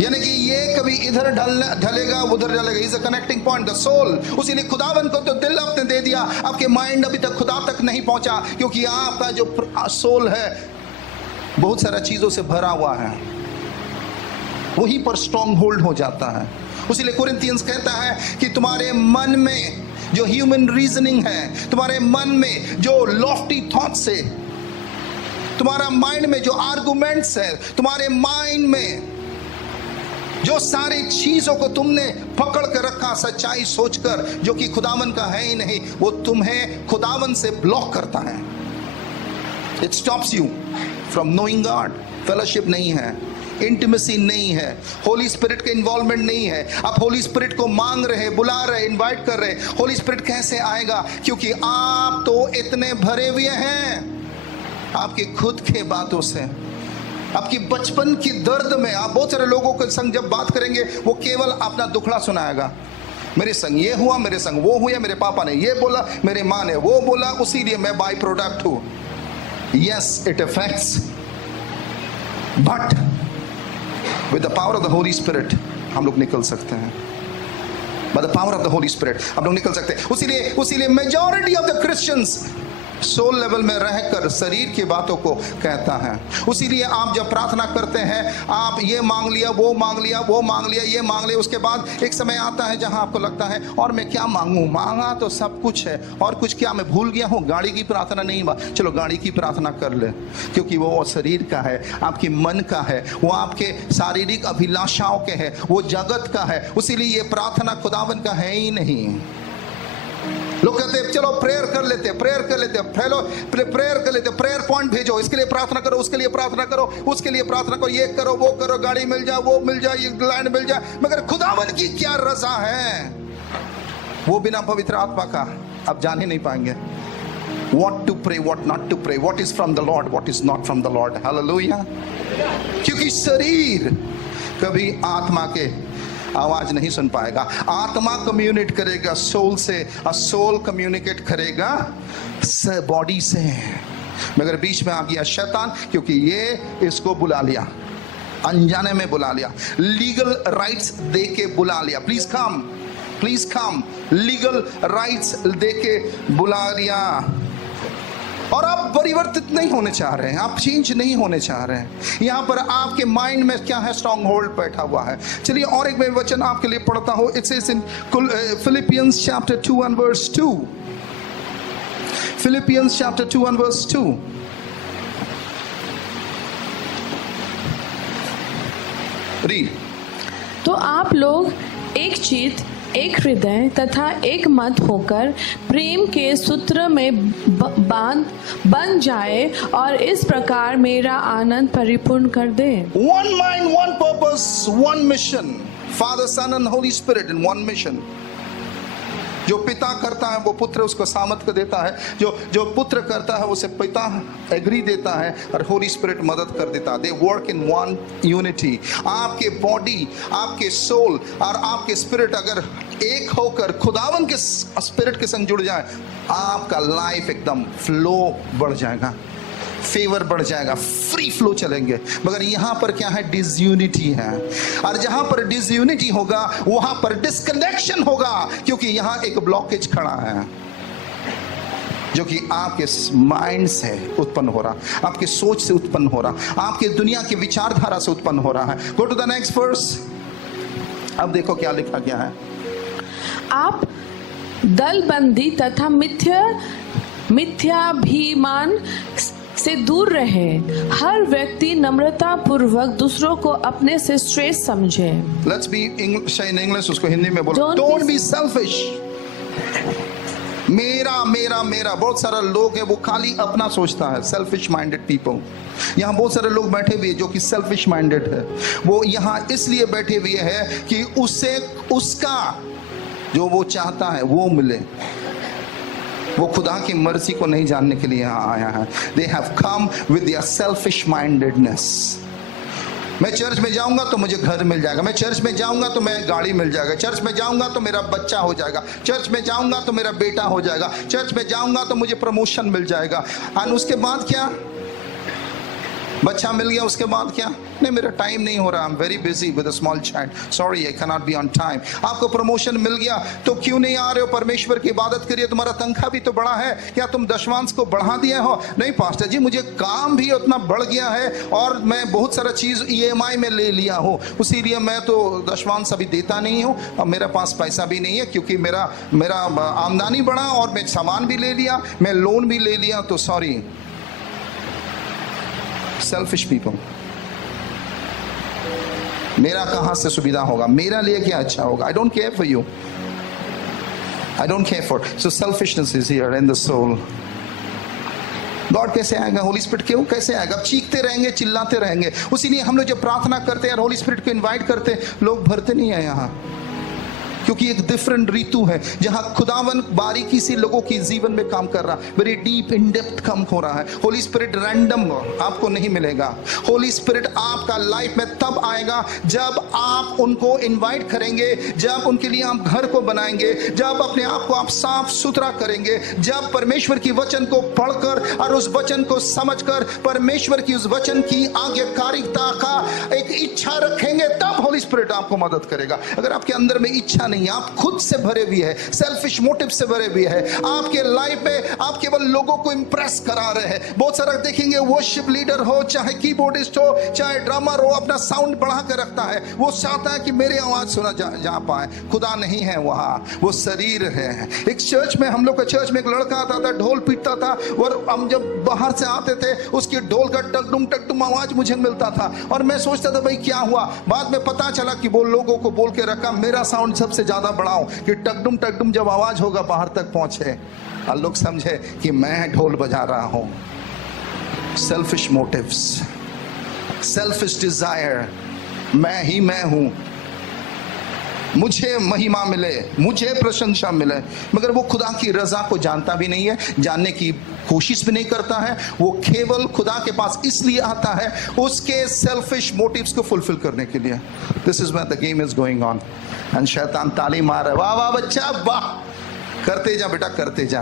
यानी कि ये कभी इधर ढलेगा, उधर ढलेगा। Is a connecting point, the soul. उसीलिए खुदावन को तो दिल आपने दे दिया, आपके माइंड अभी तक खुदा तक नहीं पहुंचा, क्योंकि आपका जो सोल है बहुत सारा चीजों से भरा हुआ है, वहीं पर स्ट्रॉन्ग होल्ड हो जाता है। उसीलिए कोरिन्थियंस कहता है कि तुम्हारे मन में जो ह्यूमन रीजनिंग है, तुम्हारे मन में जो लॉफ्टी थॉट्स है, तुम्हारा माइंड में जो आर्गुमेंट्स है, तुम्हारे माइंड में जो सारी चीजों को तुमने पकड़ कर रखा सच्चाई सोचकर, जो कि खुदावन का है ही नहीं, वो तुम्हें खुदावन से ब्लॉक करता है। It stops you from knowing God. Fellowship नहीं है, इंटीमेसी नहीं है, होली स्पिरिट के इन्वॉल्वमेंट नहीं है। आप होली स्पिरिट को मांग रहे, बुला रहे, इनवाइट कर रहे। होली स्पिरिट कैसे आएगा? क्योंकि आप तो इतने भरे हुए हैं आपकी खुद के बातों से, आपकी बचपन की दर्द में। आप बहुत सारे लोगों के संग जब बात करेंगे, वो केवल अपना दुखड़ा सुनाएगा। मेरे संग ये हुआ, मेरे संग वो हुआ, मेरे पापा ने ये बोला, मेरे माँ ने वो बोला, उसीलिए मैं बाई प्रोडक्ट हूं। Yes, it affects, but with the power of the Holy Spirit हम लोग निकल सकते हैं। By the power of the Holy Spirit हम लोग निकल सकते हैं। उसीलिए majority of the Christians soul level में रहकर शरीर की बातों को कहता है। उसीलिए आप जब प्रार्थना करते हैं, आप ये मांग लिया, वो मांग लिया, वो मांग लिया, ये मांग लिया, उसके बाद एक समय आता है जहां आपको लगता है और मैं क्या मांगूं? मांगा तो सब कुछ है, और कुछ क्या मैं भूल गया हूं? गाड़ी की प्रार्थना नहीं हुआ, चलो गाड़ी की प्रार्थना कर ले, क्योंकि वो शरीर का है, आपके मन का है, वो आपके शारीरिक अभिलाषाओं के है, वो जगत का है। उसीलिए ये प्रार्थना खुदावन का है ही नहीं। लोग कहते हैं चलो प्रेयर कर लेते, प्रेयर कर लेते, प्रेयर कर लेते, प्रेयर पॉइंट भेजो, इसके लिए प्रार्थना करो, उसके लिए प्रार्थना करो, उसके लिए प्रार्थना करो, ये करो, वो करो, गाड़ी मिल जाए, वो मिल जाए, ये लैंड मिल जाए। मगर खुदावन की क्या रजा है? वो बिना पवित्र आत्मा का आप जान ही नहीं पाएंगे। What to pray, what not to pray, what is from the Lord, what is not from the Lord. Hallelujah. क्योंकि शरीर कभी आत्मा के आवाज नहीं सुन पाएगा। आत्मा कम्युनिकेट करेगा सोल से, और सोल कम्युनिकेट करेगा बॉडी से। मगर बीच में आ गया शैतान, क्योंकि ये इसको बुला लिया, अनजाने में बुला लिया, लीगल राइट्स दे के बुला लिया। Please come, please come, legal rights दे के बुला लिया। और आप परिवर्तित नहीं होने चाह रहे हैं, आप चेंज नहीं होने चाह रहे हैं, यहां पर आपके माइंड में क्या है, स्ट्रॉन्ग होल्ड बैठा हुआ है। चलिए और एक मैं वचन आपके लिए पढ़ता हूं। It says in Philippians chapter 2 and verse 2। Philippians chapter 2 and verse 2। Read. तो आप लोग एक चित्त, एक हृदय तथा एक मत होकर प्रेम के सूत्र में बन जाए और इस प्रकार मेरा आनंद परिपूर्ण कर दे। One mind, one purpose, one mission. Father, Son and Holy Spirit in one mission. जो पिता करता है वो पुत्र उसको सामर्थ्य देता है, जो पुत्र करता है उसे पिता एग्री देता है और होली स्पिरिट मदद कर देता है। They work in one unity. आपके बॉडी, आपके सोल और आपके स्पिरिट अगर एक होकर खुदावन के स्पिरिट के संग जुड़ जाए, आपका लाइफ एकदम फ्लो बढ़ जाएगा, फेवर बढ़ जाएगा, फ्री फ्लो चलेंगे। मगर यहां पर क्या है, डिसयूनिटी है, और जहां पर डिसयूनिटी होगा वहां पर डिस्कनेक्शन होगा, क्योंकि यहां एक ब्लॉकेज खड़ा है जो कि आपके माइंड से उत्पन्न हो रहा, आपके सोच से उत्पन्न हो रहा, आपके दुनिया की विचारधारा से उत्पन्न हो रहा है। Go to the next verse. अब देखो क्या लिखा गया है। आप दलबंदी तथा मिथ्याभिमान से दूर रहे। हर व्यक्ति नम्रता पूर्वक दूसरों को अपने से श्रेष्ठ समझे। लेट्स बी इन इंग्लिश, उसको हिंदी में बोलो। Don't be selfish. मेरा मेरा मेरा। बहुत सारा लोग है वो खाली अपना सोचता है, सेल्फिश माइंडेड पीपल। यहाँ बहुत सारे लोग बैठे हुए जो कि सेल्फिश माइंडेड है। वो यहाँ इसलिए बैठे हुए हैं कि उसे उसका जो वो चाहता है वो मिले। वो खुदा की मर्जी को नहीं जानने के लिए यहाँ आया है। They have come with their selfish mindedness. मैं चर्च में जाऊंगा तो मुझे घर मिल जाएगा, मैं चर्च में जाऊंगा तो मैं गाड़ी मिल जाएगा, चर्च में जाऊंगा तो मेरा बच्चा हो जाएगा, चर्च में जाऊंगा तो मेरा बेटा हो जाएगा, चर्च में जाऊंगा तो मुझे प्रमोशन मिल जाएगा। और उसके बाद क्या, बच्चा मिल गया उसके बाद क्या, नहीं मेरा टाइम नहीं हो रहा, I am very busy with a small child, sorry I can not be on time. आपको प्रमोशन मिल गया तो क्यों नहीं आ रहे हो, परमेश्वर की इबादत करिए, तुम्हारा तनख्वाह भी तो बढ़ा है, क्या तुम दशमांश को बढ़ा दिए हो? नहीं पास्टर जी, मुझे काम भी उतना बढ़ गया है और मैं बहुत सारा चीज EMI में ले लिया हूँ, इसीलिए मैं तो दशमांश अभी देता नहीं हूँ, अब मेरे पास पैसा भी नहीं है क्योंकि मेरा आमदनी बढ़ा और मैं सामान भी ले लिया, मैं लोन भी ले लिया, तो सॉरी। Selfish people. मेरा कहां से सुविधा होगा, मेरा लिए क्या अच्छा होगा, I don't care for you, I don't care for. So selfishness is here in the soul. God कैसे आएगा, होली स्पिरिट क्यों कैसे आएगा? चीखते रहेंगे, चिल्लाते रहेंगे। उसीलिए हम लोग जब प्रार्थना करते हैं और होली स्पिरिट को इनवाइट करते, लोग भरते नहीं है यहाँ, क्योंकि एक डिफरेंट ऋतु है जहां खुदावन बारीकी से लोगों के जीवन में काम कर रहा है, वेरी डीप इन डेप्थ काम हो रहा है। होली स्पिरिट रैंडम आपको नहीं मिलेगा। होली स्पिरिट आपका लाइफ में तब आएगा जब आप उनको इनवाइट करेंगे, जब उनके लिए आप घर को बनाएंगे, जब अपने आप को आप साफ सुथरा करेंगे, जब परमेश्वर की वचन को पढ़कर और उस वचन को समझकर परमेश्वर की उस वचन की आज्ञाकारिता का एक इच्छा रखेंगे, तब होली स्पिरिट आपको मदद करेगा। अगर आपके अंदर में इच्छा नहीं, आप खुद से भरे हुए हैं, सेल्फिश मोटिव से भरे हुए हैं, आपके लाइफ में आप केवल लोगों को इंप्रेस करा रहे हैं। बहुत सारा देखेंगे वर्शिप लीडर हो, चाहे कीबोर्डिस्ट हो, चाहे ड्रमर हो, अपना साउंड बढ़ा कर रखता है, वो चाहता है कि मेरी आवाज सुना जा पाए। खुदा नहीं है वहां, वो शरीर है। एक चर्च में, हम लोग का चर्च में एक लड़का आता था, ढोल पीटता था, और हम जब बाहर से आते थे उसकी ढोल का टकडुम आवाज मुझे मिलता था, और मैं सोचता था भाई क्या हुआ। बाद में पता चला कि वो लोगों को बोल के रखा, मेरा साउंड सबसे ज्यादा बढ़ाओ कि टकडुम जब आवाज होगा बाहर तक पहुंचे और लोग समझे कि मैं ढोल बजा रहा हूं। सेल्फिश मोटिव्स, सेल्फिश डिजायर, मैं ही मैं हूं, मुझे महिमा मिले, मुझे प्रशंसा मिले, मगर वो खुदा की रजा को जानता भी नहीं है, जानने की कोशिश भी नहीं करता है। वो केवल खुदा के पास इसलिए आता है उसके सेल्फिश मोटिव्स को फुलफिल करने के लिए। This is where the game is going on and शैतान ताली मार रहा है, वाह वाह बच्चा वाह, करते जा बेटा, करते जा,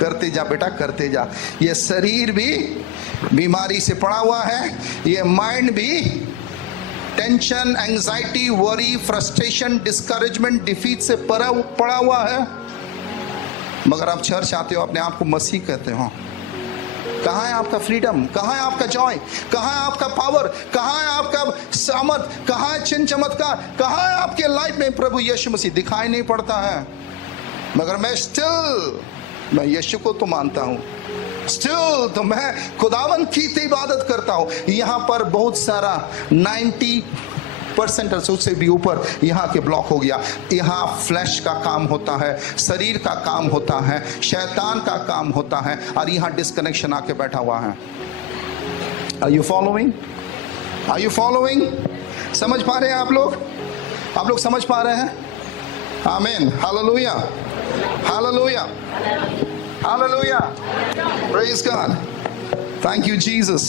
करते जा बेटा, करते जा। ये शरीर भी बीमारी से पड़ा हुआ है, ये माइंड भी tension, anxiety, worry, frustration, discouragement, defeat से पड़ा हुआ है। मगर आप चर्च आते हो, अपने आप को मसीह कहते हो, कहाँ है आपका फ्रीडम? कहाँ है आपका जॉय? कहाँ है आपका पावर? कहाँ है आपका सामर्थ? कहाँ है चिन्ह चमत्कार? कहाँ है आपके लाइफ में प्रभु यीशु मसीह? दिखाई नहीं पड़ता है, मगर मैं यीशु को तो मानता हूँ, स्टिल तो मैं खुदावन की इबादत करता हूँ। यहाँ पर बहुत सारा 90% उससे भी ऊपर यहाँ के ब्लॉक हो गया। यहाँ फ्लैश का काम होता है, शरीर का काम होता है, शैतान का काम होता है, और यहाँ डिस्कनेक्शन आके बैठा हुआ है। Are you following? Are you following? समझ पा रहे हैं आप लोग? आप लोग समझ पा रहे हैं? आमीन, hallelujah, hallelujah, hallelujah, praise God, thank you Jesus.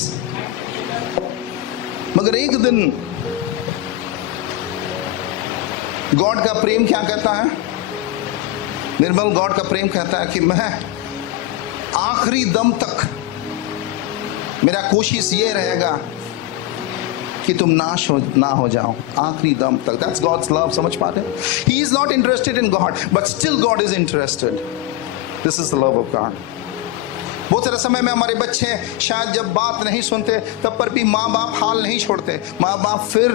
मगर एक दिन गॉड का प्रेम क्या कहता है? निर्मल गॉड का प्रेम कहता है कि मैं आखिरी दम तक मेरा कोशिश ये रहेगा कि तुम ना हो जाओ, आखिरी दम तक। दैट्स गॉड्स लव, समझ पाते हैं? He is not interested in God, but still God is interested. This is the love of God. बहुत सारे समय में हमारे बच्चे शायद जब बात नहीं सुनते तब पर भी माँ बाप हाल नहीं छोड़ते, माँ बाप फिर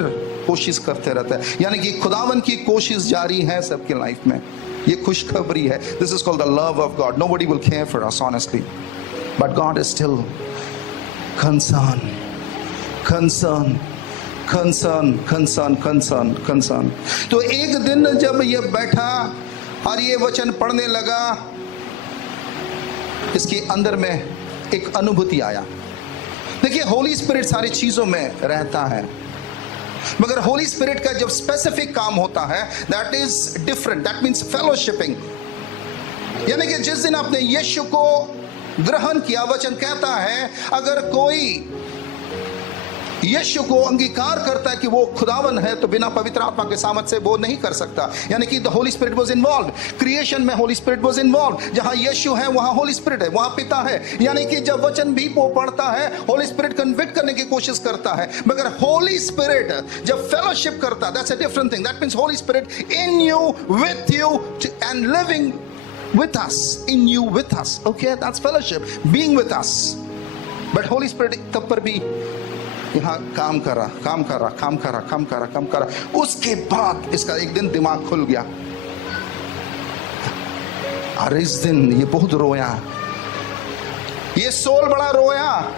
कोशिश करते रहते हैं। यानी कि खुदावन की कोशिश जारी है सबके लाइफ में। ये खुशखबरी है। This is called the love of God. Nobody will care for us honestly, but God is still concern. तो एक दिन जब ये बैठा और ये वचन पढ़ने लगा, इसके अंदर में एक अनुभूति आया। देखिए, होली स्पिरिट सारी चीजों में रहता है, मगर होली स्पिरिट का जब स्पेसिफिक काम होता है, that is different. That means fellowshipping. यानी कि जिस दिन आपने यीशु को ग्रहण किया, वचन कहता है अगर कोई यीशु को अंगीकार करता है कि वो खुदावन है, तो बिना पवित्र आत्मा के सामर्थ से वो नहीं कर सकता। यानी कि the Holy spirit was involved. Creation में होली स्पिरिट वाज इन्वॉल्वड। जहां यीशु है वहां होली स्पिरिट है, वहां पिता है। यानी कि जब वचन भी वो पढ़ता है, होली स्पिरिट कन्विक्ट करने की कोशिश करता है। मगर होली स्पिरिट जब फेलोशिप करता है, that's a different thing. That means Holi spirit in you, with you, and living with us, in you, with us. Okay, that's fellowship, being with us. But Holy Spirit तब पर भी यहाँ काम कर रहा। उसके बाद इसका एक दिन दिमाग खुल गया, और इस दिन ये बहुत रोया। ये सोल बड़ा रोया,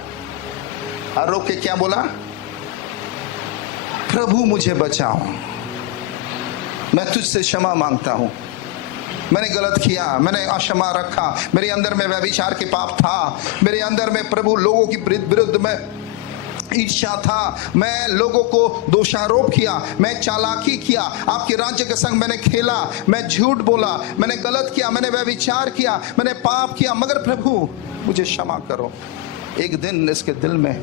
और रो के क्या बोला? प्रभु मुझे बचाओ, मैं तुझसे क्षमा मांगता हूं, मैंने गलत किया, मैंने अक्षमा रखा, मेरे अंदर में व्यभिचार के पाप था, मेरे अंदर में प्रभु लोगों की विरुद्ध में ईर्ष्या था, मैं लोगों को दोषारोप किया, मैं चालाकी किया, आपके राज्य के संग मैंने खेला, मैं झूठ बोला, मैंने गलत किया, मैंने व्यभिचार किया, मैंने पाप किया, मगर प्रभु मुझे क्षमा करो। एक दिन इसके दिल में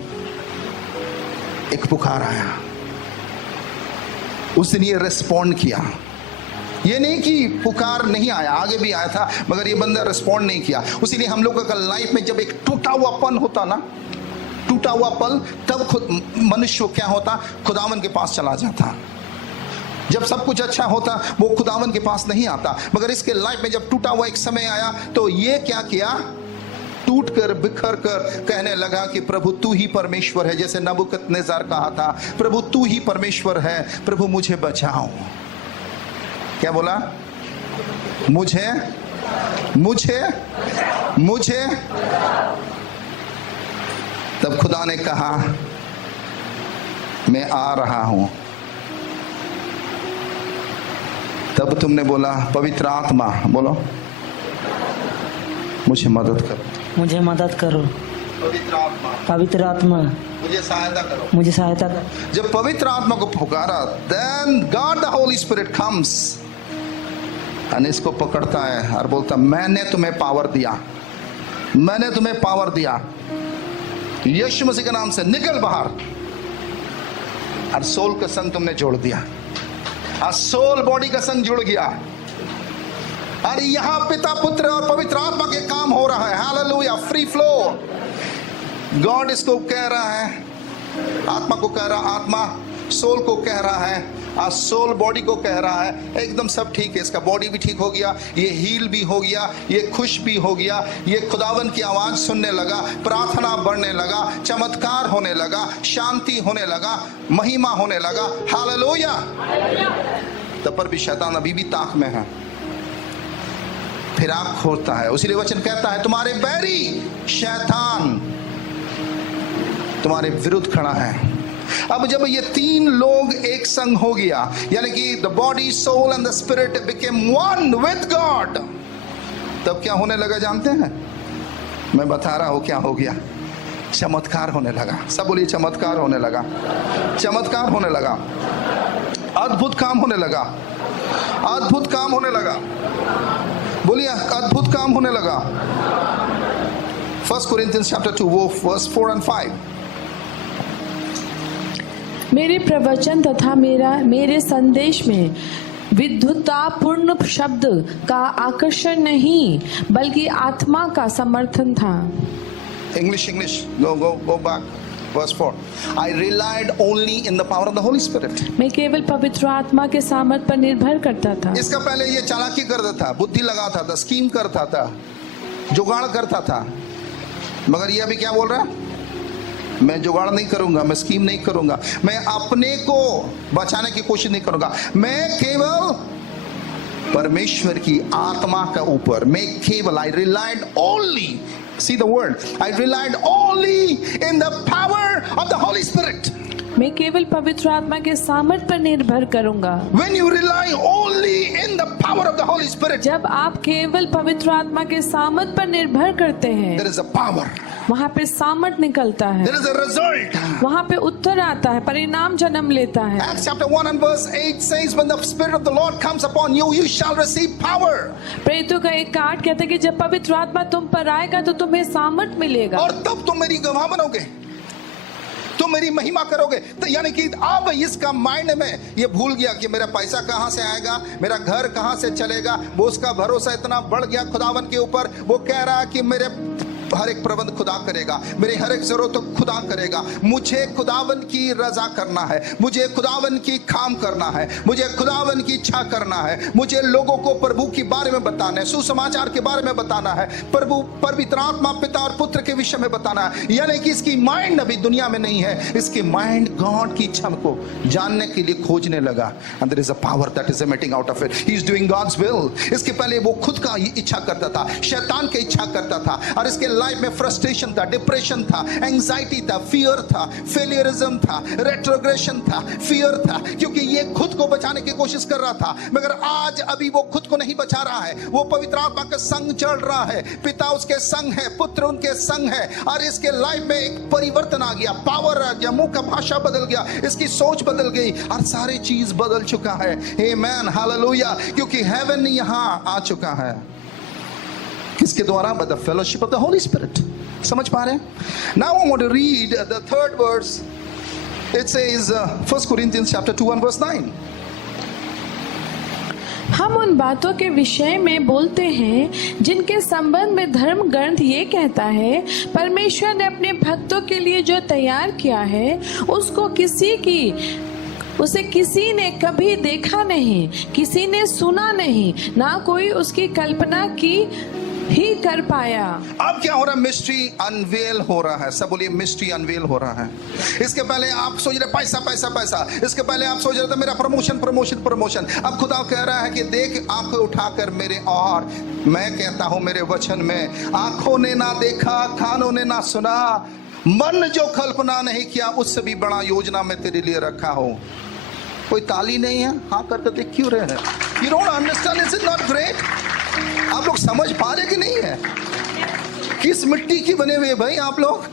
एक पुकार आया। उस दिन ये रिस्पॉन्ड किया। ये नहीं कि पुकार नहीं आया, आगे भी आया था, मगर ये बंदा रिस्पॉन्ड नहीं किया। उसीलिए हम लोगों का लाइफ में जब एक टूटा हुआ पल होता ना, टूटा हुआ पल, तब खुद मनुष्य क्या होता? खुदावन के पास चला जाता। जब सब कुछ अच्छा होता, वो खुदावन के पास नहीं आता। मगर इसके लाइफ में जब टूटा हुआ एक समय आया, तो ये क्या किया? टूट कर बिखर कर कहने लगा कि प्रभु तू ही परमेश्वर है। जैसे नबूकदनेस्सर कहा था, प्रभु तू ही परमेश्वर है, प्रभु मुझे बचाओ। क्या बोला? मुझे तब खुदा ने कहा, मैं आ रहा हूं। तब तुमने बोला, पवित्र आत्मा, बोलो, मुझे मदद करो, पवित्र आत्मा मुझे सहायता करो। जब पवित्र आत्मा को पुकारा, then God the Holy Spirit comes, और इसको पकड़ता है और बोलता, मैंने तुम्हें पावर दिया, यीशु मसीह के नाम से निकल बाहर। और सोल का संग तुमने जोड़ दिया, और सोल बॉडी का संग जुड़ गया, और यहां पिता, पुत्र और पवित्र आत्मा के काम हो रहा है। Hallelujah, free flow. गॉड इसको कह रहा है, आत्मा को कह रहा, आत्मा सोल को कह रहा है, आज सोल बॉडी को कह रहा है एकदम सब ठीक है, इसका बॉडी भी ठीक हो गया, ये हील भी हो गया, ये खुश भी हो गया, ये खुदावन की आवाज सुनने लगा, प्रार्थना बढ़ने लगा, चमत्कार होने लगा, शांति होने लगा, महिमा होने लगा। हालेलुया। तब पर भी शैतान अभी भी ताक में है, फिर आंख खोलता है। उसीलिए वचन कहता है तुम्हारे बैरी शैतान तुम्हारे विरुद्ध खड़ा है। अब जब ये तीन लोग एक संग हो गया, यानी कि the body, soul and the spirit became one with God, तब क्या होने लगा जानते हैं? मैं बता रहा हूं क्या हो गया। चमत्कार होने लगा। सब बोलिए चमत्कार होने लगा, चमत्कार होने लगा, अद्भुत काम होने लगा, अद्भुत काम होने लगा। बोलिए अद्भुत काम होने लगा। 1 Corinthians chapter 2 verse 4 and 5। मेरे प्रवचन तथा मेरे संदेश में विद्युतापूर्ण शब्द का आकर्षण नहीं, बल्कि आत्मा का समर्थन था। English, go back. Verse 4. I relied only in the power of the Holy Spirit. मैं केवल पवित्र आत्मा के सामर्थ पर निर्भर करता था। इसका पहले ये चालाकी करता था, बुद्धि लगाता था, स्कीम करता था, जुगाड़ करता था, मगर ये अभी क्या बोल रहा है? मैं जुगाड़ नहीं करूंगा, मैं स्कीम नहीं करूंगा, मैं अपने को बचाने की कोशिश नहीं करूंगा, मैं केवल परमेश्वर की आत्मा का ऊपर, मैं केवल I relied only, see the word, I relied only in the power of the Holy Spirit. मैं केवल पवित्र आत्मा के सामर्थ पर निर्भर करूंगा। When you rely only in the power of the Holy Spirit, जब आप केवल पवित्र आत्मा के सामर्थ पर निर्भर करते हैं, there is a power, वहाँ पे सामर्थ निकलता है, there is a result, वहाँ पे उत्तर आता है, परिणाम जन्म लेता है। Acts chapter 1 and verse 8 says, when the Spirit of the Lord comes upon you, you shall receive power. प्रेरितों का 1:8 कहता है कि जब पवित्र आत्मा तुम पर आएगा तो तुम्हें सामर्थ मिलेगा, और तब तुम मेरी गवाह बनोगे, तुम मेरी महिमा करोगे। तो यानी कि अब इसका माइंड में ये भूल गया कि मेरा पैसा कहां से आएगा, मेरा घर कहां से चलेगा, वो उसका भरोसा इतना बढ़ गया खुदावन के ऊपर, वो कह रहा है कि मेरे हर एक प्रबंध खुदा करेगा, मेरे हर एक जरूरत तो खुदा करेगा, मुझे खुदावन की रजा करना है, मुझे खुदावन की काम करना है, मुझे खुदावन की इच्छा करना है, मुझे लोगों को प्रभु के बारे में बताना है, सुसमाचार के बारे में बताना है, प्रभु पवित्र आत्मा पिता और पुत्र के विषय में बताना है। यानी कि इसकी माइंड अभी दुनिया में नहीं है, इसकी माइंड गॉड की इच्छा को जानने के लिए खोजने लगा। And there is a power that is emitting out of it, he is doing God's will. इसके पहले वो खुद का इच्छा करता था, शैतान की इच्छा करता था, और इसके लाइफ में फ्रस्ट्रेशन था, डिप्रेशन था, एंजाइटी था, फियर था, फेलियरिज्म था, रेट्रोग्रेशन था, फियर था, क्योंकि ये खुद को बचाने की कोशिश कर रहा था। मगर आज अभी वो खुद को नहीं बचा रहा है, वो पवित्र आत्मा के संग चल रहा है, पिता उसके संग है, पुत्र उनके संग है, और इसके लाइफ में एक परिवर्तन आ गया, पावर आ गया, मुंह का भाषा बदल गया, इसकी सोच बदल गई, और सारी चीज बदल चुका है। आमेन, हालेलुया, क्योंकि हेवन यहां आ चुका है। किसके द्वारा? By the fellowship of the Holy Spirit. समझ पा रहे हैं? Now I want to read the third verse. It says 1 Corinthians chapter 2 and verse 9. हम उन बातों के विषय में बोलते हैं जिनके संबंध में धर्म ग्रंथ ये कहता है, परमेश्वर ने अपने भक्तों के लिए जो तैयार किया है उसे किसी ने कभी देखा नहीं, किसी ने सुना नहीं, ना कोई उसकी कल्पना की ही कर पाया। अब क्या हो रहा है? मिस्ट्री अनवेल हो रहा है। सब बोलिए मिस्ट्री अनवेल हो रहा है। इसके पहले आप सोच रहे पैसा पैसा पैसा, इसके पहले आप सोच रहे थे मेरा प्रमोशन प्रमोशन प्रमोशन। अब खुदा कह रहा है कि देख आंखें उठाकर मेरे, और मैं कहता हूं मेरे वचन में, आंखों ने ना देखा, कानों ने ना सुना, मन जो कल्पना नहीं किया, उससे भी बड़ा योजना में तेरे लिए रखा हो। कोई ताली नहीं है? हाँ करके देख क्यों रहे हैं? You don't understand, is it not great? आप लोग समझ पा रहे कि नहीं है? किस मिट्टी की बने हुए भाई आप लोग?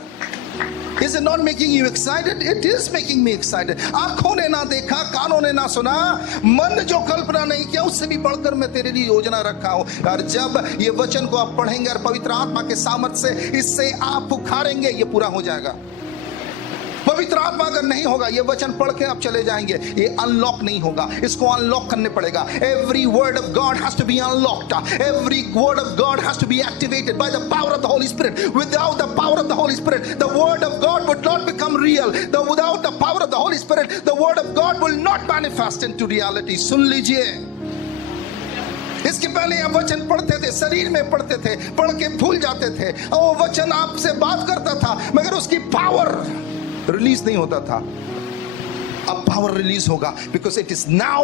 Is it not making you excited? It is making me excited. आंखों ने ना देखा, कानों ने ना सुना, मन जो कल्पना नहीं किया, उससे भी बढ़कर मैं तेरे लिए योजना रखा हूं। और जब ये वचन को आप पढ़ेंगे और पवित्र आत्मा के सामर्थ्य से इससे आप पुकारेंगे, ये पूरा हो जाएगा। पवित्र आत्मा अगर नहीं होगा, ये वचन पढ़ के आप चले जाएंगे, ये अनलॉक नहीं होगा, इसको अनलॉक करने पड़ेगा। Every word of God has to be unlocked, every word of God has to be activated by the power of the Holy Spirit. Without the power of the Holy Spirit, the word of God would not become real. Without the power of the Holy Spirit, the word of God will not manifest into reality. सुन लीजिए, इसके पहले आप वचन पढ़ते थे, शरीर में पढ़ते थे, पढ़ के भूल जाते थे, और वो वचन आपसे बात करता था मगर उसकी पावर रिलीज नहीं होता था। अब पावर रिलीज होगा, because it is now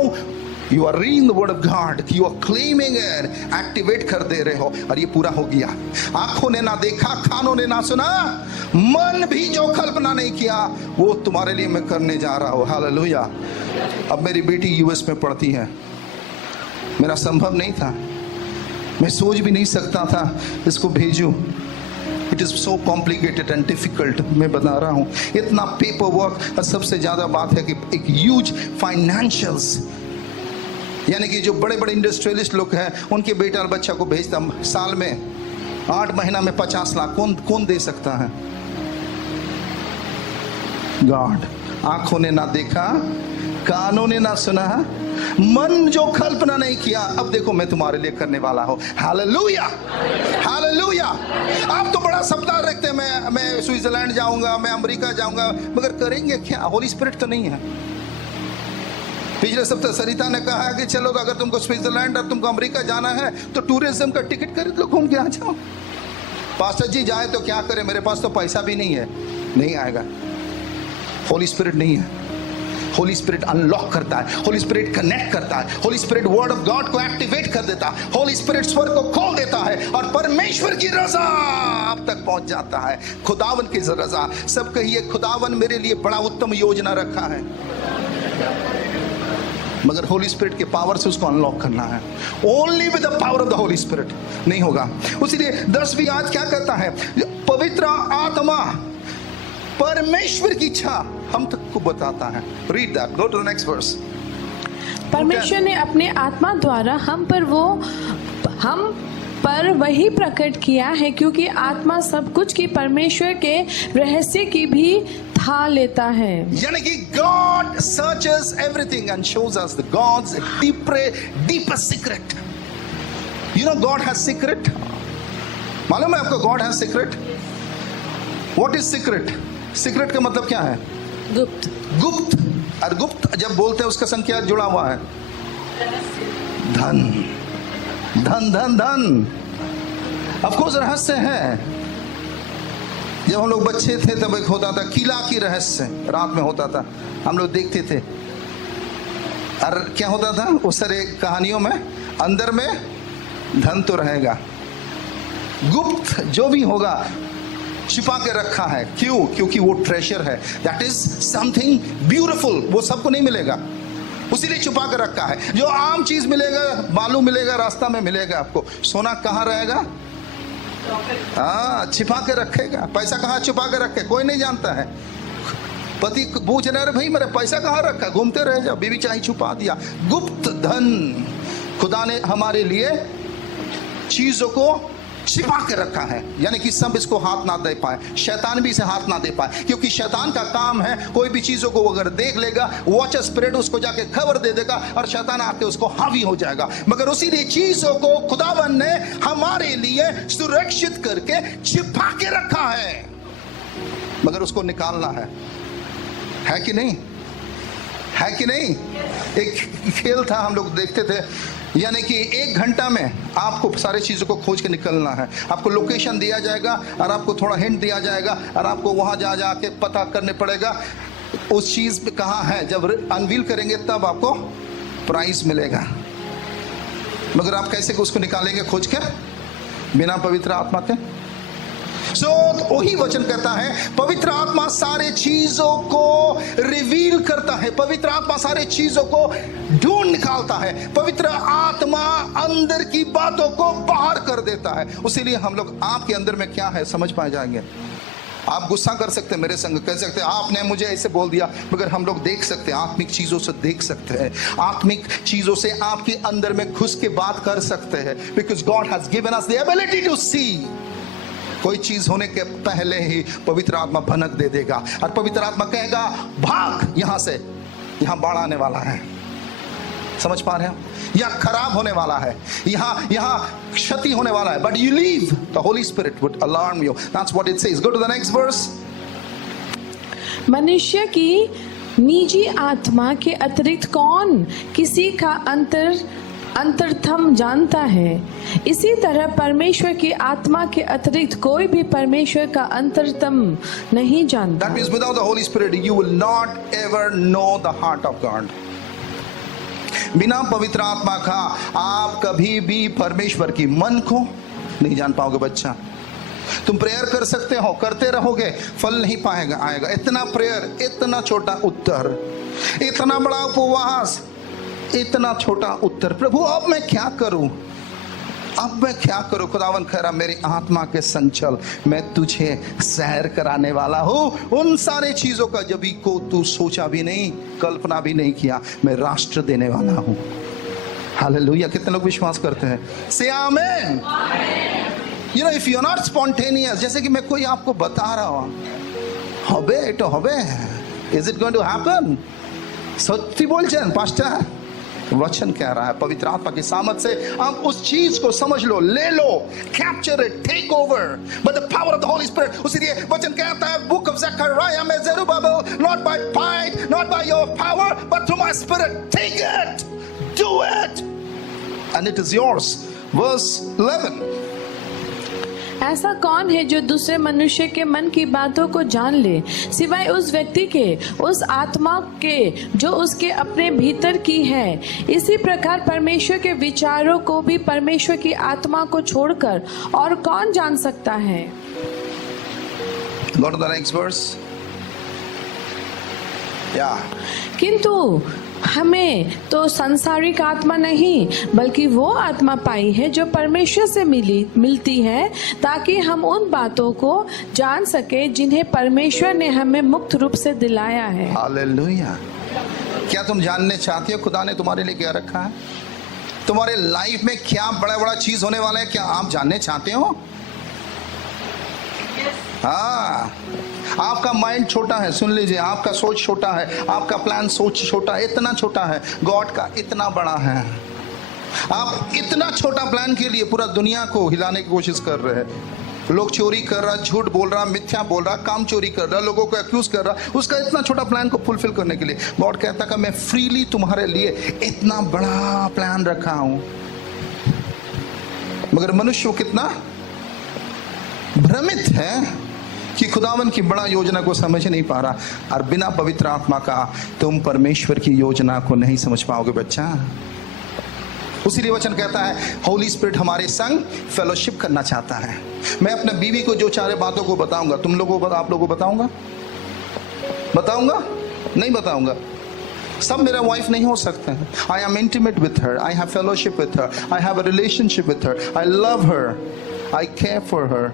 you are reading the word of God, you are claiming it, activate कर दे रहे हो, और ये पूरा हो गया। आंखों ने ना देखा, कानों ने ना सुना, मन भी जो कल्पना नहीं किया, वो तुम्हारे लिए मैं करने जा रहा हूं। हालेलुया। अब मेरी बेटी यूएस में पढ़ती है, मेरा संभव नहीं था, मैं सोच भी नहीं सकता था इसको भेजूं। It is so complicated and difficult. मैं बता रहा हूं, इतना पेपर वर्क, और सबसे ज्यादा बात है कि एक ह्यूज फाइनेंशियल्स, यानी कि जो बड़े बड़े इंडस्ट्रियलिस्ट लोग हैं, उनके बेटा और बच्चा को भेजता साल में 8 महीना में 50 लाख, कौन दे सकता है? गॉड। आंखों ने ना देखा, कानों ने ना सुना, मन जो कल्पना नहीं किया, अब देखो मैं तुम्हारे लिए करने वाला हूं। Hallelujah, hallelujah. आप तो बड़ा सपना रखते हैं, मैं स्विट्जरलैंड जाऊंगा, मैं अमेरिका जाऊंगा, मगर करेंगे क्या? होली स्पिरिट तो नहीं है। पिछले सप्ताह सरिता ने कहा है कि चलो, तो अगर तुमको स्विट्जरलैंड और तुमको अमेरिका जाना है तो टूरिज्म का टिकट खरीद लो, घूम के आ जाओ। पास्टर जी जाए तो क्या करे, मेरे पास तो पैसा भी नहीं है। नहीं आएगा। होली स्पिरिट नहीं है। होली स्पिरिट अनलॉक करता है, होली स्पिरिट कनेक्ट करता है, Holi spirit word of God को एक्टिवेट कर देता है, होली स्पिरिट स्वर को खोल देता है और परमेश्वर की रजा आप तक पहुंच जाता है। खुदावन की रजा। सब कहिए, खुदावन मेरे लिए बड़ा उत्तम योजना रखा है, मगर होली स्पिरिट के पावर से उसको अनलॉक करना है। Only with the power of the Holy spirit नहीं होगा। उसीलिए 10वीं आज क्या करता है? पवित्र आत्मा परमेश्वर की इच्छा हम तक को बताता है। Read that, go to the next verse. परमेश्वर ने अपने आत्मा द्वारा हम पर वही प्रकट किया है, क्योंकि आत्मा सब कुछ की परमेश्वर के रहस्य की भी था लेता है। यानी कि God searches everything and shows us the God's deepest secret. You know God has secret. मालूम है आपको God has secret? What is secret? Secret का मतलब क्या है? गुप्त। गुप्त। और गुप्त जब बोलते हैं उसका संख्या जुड़ा हुआ है, धन धन धन धन। ऑफ कोर्स रहस्य है। जब हम लोग बच्चे थे तब एक होता था किला की रहस्य, रात में होता था, हम लोग देखते थे। और क्या होता था उस सारे कहानियों में, अंदर में धन तो रहेगा, गुप्त जो भी होगा छिपा के रखा है। क्यों? क्योंकि वो ट्रेजर है, दैट इज समथिंग ब्यूटीफुल, वो सबको नहीं मिलेगा, उसीलिए छुपा कर रखा है। जो आम चीज मिलेगा, बालू मिलेगा, रास्ता में मिलेगा आपको, सोना कहाँ रहेगा? हाँ, छिपा के रखेगा। पैसा कहाँ छुपा के रखे, कोई नहीं जानता है। पति पूछ रहे, अरे भाई मेरा पैसा कहाँ रखा? घूमते रह जाओ, बीवी चाहे छुपा दिया। गुप्त धन खुदा ने हमारे लिए चीजों को छिपा के रखा है, यानी कि सब इसको हाथ ना दे पाए, शैतान भी इसे हाथ ना दे पाए, क्योंकि शैतान का काम है कोई भी चीजों को अगर देख लेगा, वॉच स्पिरिट उसको जाके खबर दे देगा और शैतान आके उसको हावी हो जाएगा। मगर उसी चीजों को खुदावन ने हमारे लिए सुरक्षित करके छिपा के रखा है, मगर उसको निकालना है कि नहीं? है कि नहीं? एक खेल था, हम लोग देखते थे, यानी कि 1 घंटा में आपको सारी चीजों को खोज के निकलना है। आपको लोकेशन दिया जाएगा और आपको थोड़ा हिंट दिया जाएगा और आपको वहां जा के पता करने पड़ेगा उस चीज पे कहाँ है। जब अनवील करेंगे तब आपको प्राइज मिलेगा, मगर आप कैसे उसको निकालेंगे खोज के? बिना पवित्र आत्मा के। वही वचन कहता है, पवित्र आत्मा सारे चीजों को रिवील करता है, पवित्र आत्मा सारे चीजों को ढूंढ निकालता है, पवित्र आत्मा अंदर की बातों को बाहर कर देता है। उसीलिए हम लोग आपके अंदर में क्या है समझ पाए जाएंगे। आप गुस्सा कर सकते हैं मेरे संग, कह सकते हैं आपने मुझे ऐसे बोल दिया, मगर हम लोग देख सकते हैं, आत्मिक चीजों से देख सकते हैं, आत्मिक चीजों से आपके अंदर में घुस के बात कर सकते हैं, because God has given us the ability to see. कोई चीज होने के पहले ही पवित्र आत्मा भनक दे देगा और पवित्र आत्मा कहेगा भाग यहां से, यहां बाढ़ आने वाला है। समझ पा रहे हैं? यह खराब होने वाला है, यहां क्षति होने वाला है, but you leave, the Holy Spirit would alarm you. That's what it says. Go to the next verse. मनुष्य की निजी आत्मा के अतिरिक्त कौन किसी का अंतरथम जानता है? इसी तरह परमेश्वर की आत्मा के अतिरिक्त कोई भी परमेश्वर का अंतरतम नहीं जानता। That means without the Holy Spirit you will not ever know the heart of God. बिना पवित्र आत्मा का आप कभी भी परमेश्वर की मन को नहीं जान पाओगे बच्चा। तुम प्रेयर कर सकते हो, करते रहोगे, फल नहीं पाएगा आएगा। इतना प्रेयर, इतना छोटा उत्तर, इतना बड़ा उपवास, इतना छोटा उत्तर। प्रभु अब मैं क्या करूं, अब मैं क्या करूं? खुदावन कह रहा मेरी आत्मा के संग चल, मैं तुझे सैर कराने वाला हूं उन सारे चीजों का जभी को तू सोचा भी नहीं, कल्पना भी नहीं किया, मैं राष्ट्र देने वाला हूं। हालेलुया। कितने लोग विश्वास करते हैं? से आमेन। You know, if you're not spontaneous, जैसे कि मैं कोई आपको बता रहा हूं, হবে এটা হবে, is it going to happen? सत्य बोलছেন पास्टर, वचन कह रहा है पवित्र आत्मा की सामर्थ से आप उस चीज को समझ लो, ले लो, capture it, take over by the power of the Holy Spirit. उसीलिए वचन कहता है बुक ऑफ ज़करिया में, Zerubbabel, not by might, not by your power, but through my spirit, take it, do it, and it is yours. Verse 11, ऐसा कौन है जो दूसरे मनुष्य के मन की बातों को जान ले, सिवाय उस व्यक्ति के, उस आत्मा के जो उसके अपने भीतर की है? इसी प्रकार परमेश्वर के विचारों को भी परमेश्वर की आत्मा को छोड़कर और कौन जान सकता है? Go to the next verse. Yeah. किंतु हमें तो सांसारिक आत्मा नहीं बल्कि वो आत्मा पाई है जो परमेश्वर से मिलती है, ताकि हम उन बातों को जान सके जिन्हें परमेश्वर ने हमें मुक्त रूप से दिलाया है। हालेलुया। क्या तुम जानने चाहते हो खुदा ने तुम्हारे लिए क्या रखा है? तुम्हारे लाइफ में क्या बड़ा बड़ा चीज होने वाला है, क्या आप जानने चाहते हो? हाँ, आपका माइंड छोटा है, सुन लीजिए, आपका सोच छोटा है, आपका प्लान सोच छोटा है, इतना छोटा है, गॉड का इतना बड़ा है। आप इतना छोटा प्लान के लिए पूरा दुनिया को हिलाने की कोशिश कर रहे हैं। लोग चोरी कर रहा, झूठ बोल रहा, मिथ्या बोल रहा, काम चोरी कर रहा, लोगों को एक्यूज कर रहा, उसका इतना छोटा प्लान को फुलफिल करने के लिए गॉड कहता कि मैं फ्रीली तुम्हारे लिए इतना बड़ा प्लान रखा हूं। मगर मनुष्य कितना भ्रमित है कि खुदावन की बड़ा योजना को समझ नहीं पा रहा, और बिना पवित्र आत्मा का तुम परमेश्वर की योजना को नहीं समझ पाओगे बच्चा। उसीलिए वचन कहता है होली स्पिरिट हमारे संग फेलोशिप करना चाहता है। मैं अपने बीवी को जो चारे बातों को बताऊंगा, तुम लोगों को, आप लोगों को बताऊंगा? नहीं बताऊंगा। सब मेरा वाइफ नहीं हो सकते हैं। आई am intimate with her, I have fellowship with her, I have a relationship with her, I love her, I care for her,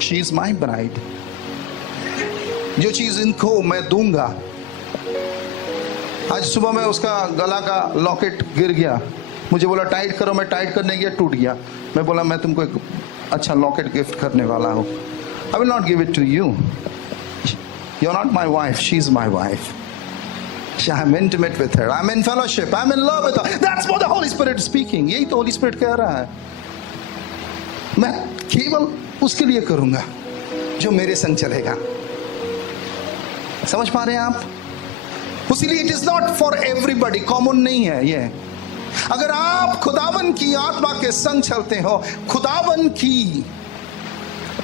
she is my bride. जो चीज इनको मैं दूंगा, आज सुबह में उसका गला का लॉकेट गिर गया, मुझे बोला टाइट करो, मैं टाइट करने गया, टूट गया। मैं बोला मैं तुमको एक अच्छा लॉकेट गिफ्ट करने वाला हूँ। I will not give it to you, you are not my wife, she is my wife, I am intimate with her, I am in fellowship, I am in love with her. That's what the Holy Spirit speaking. यही तो Holi spirit कह रहा है, मैं केवल उसके लिए करूंगा जो मेरे संग चलेगा। समझ पा रहे हैं आप? उसीलिए it is not for everybody, common नहीं है ये। अगर आप खुदावन की आत्मा के संग चलते हो, खुदावन की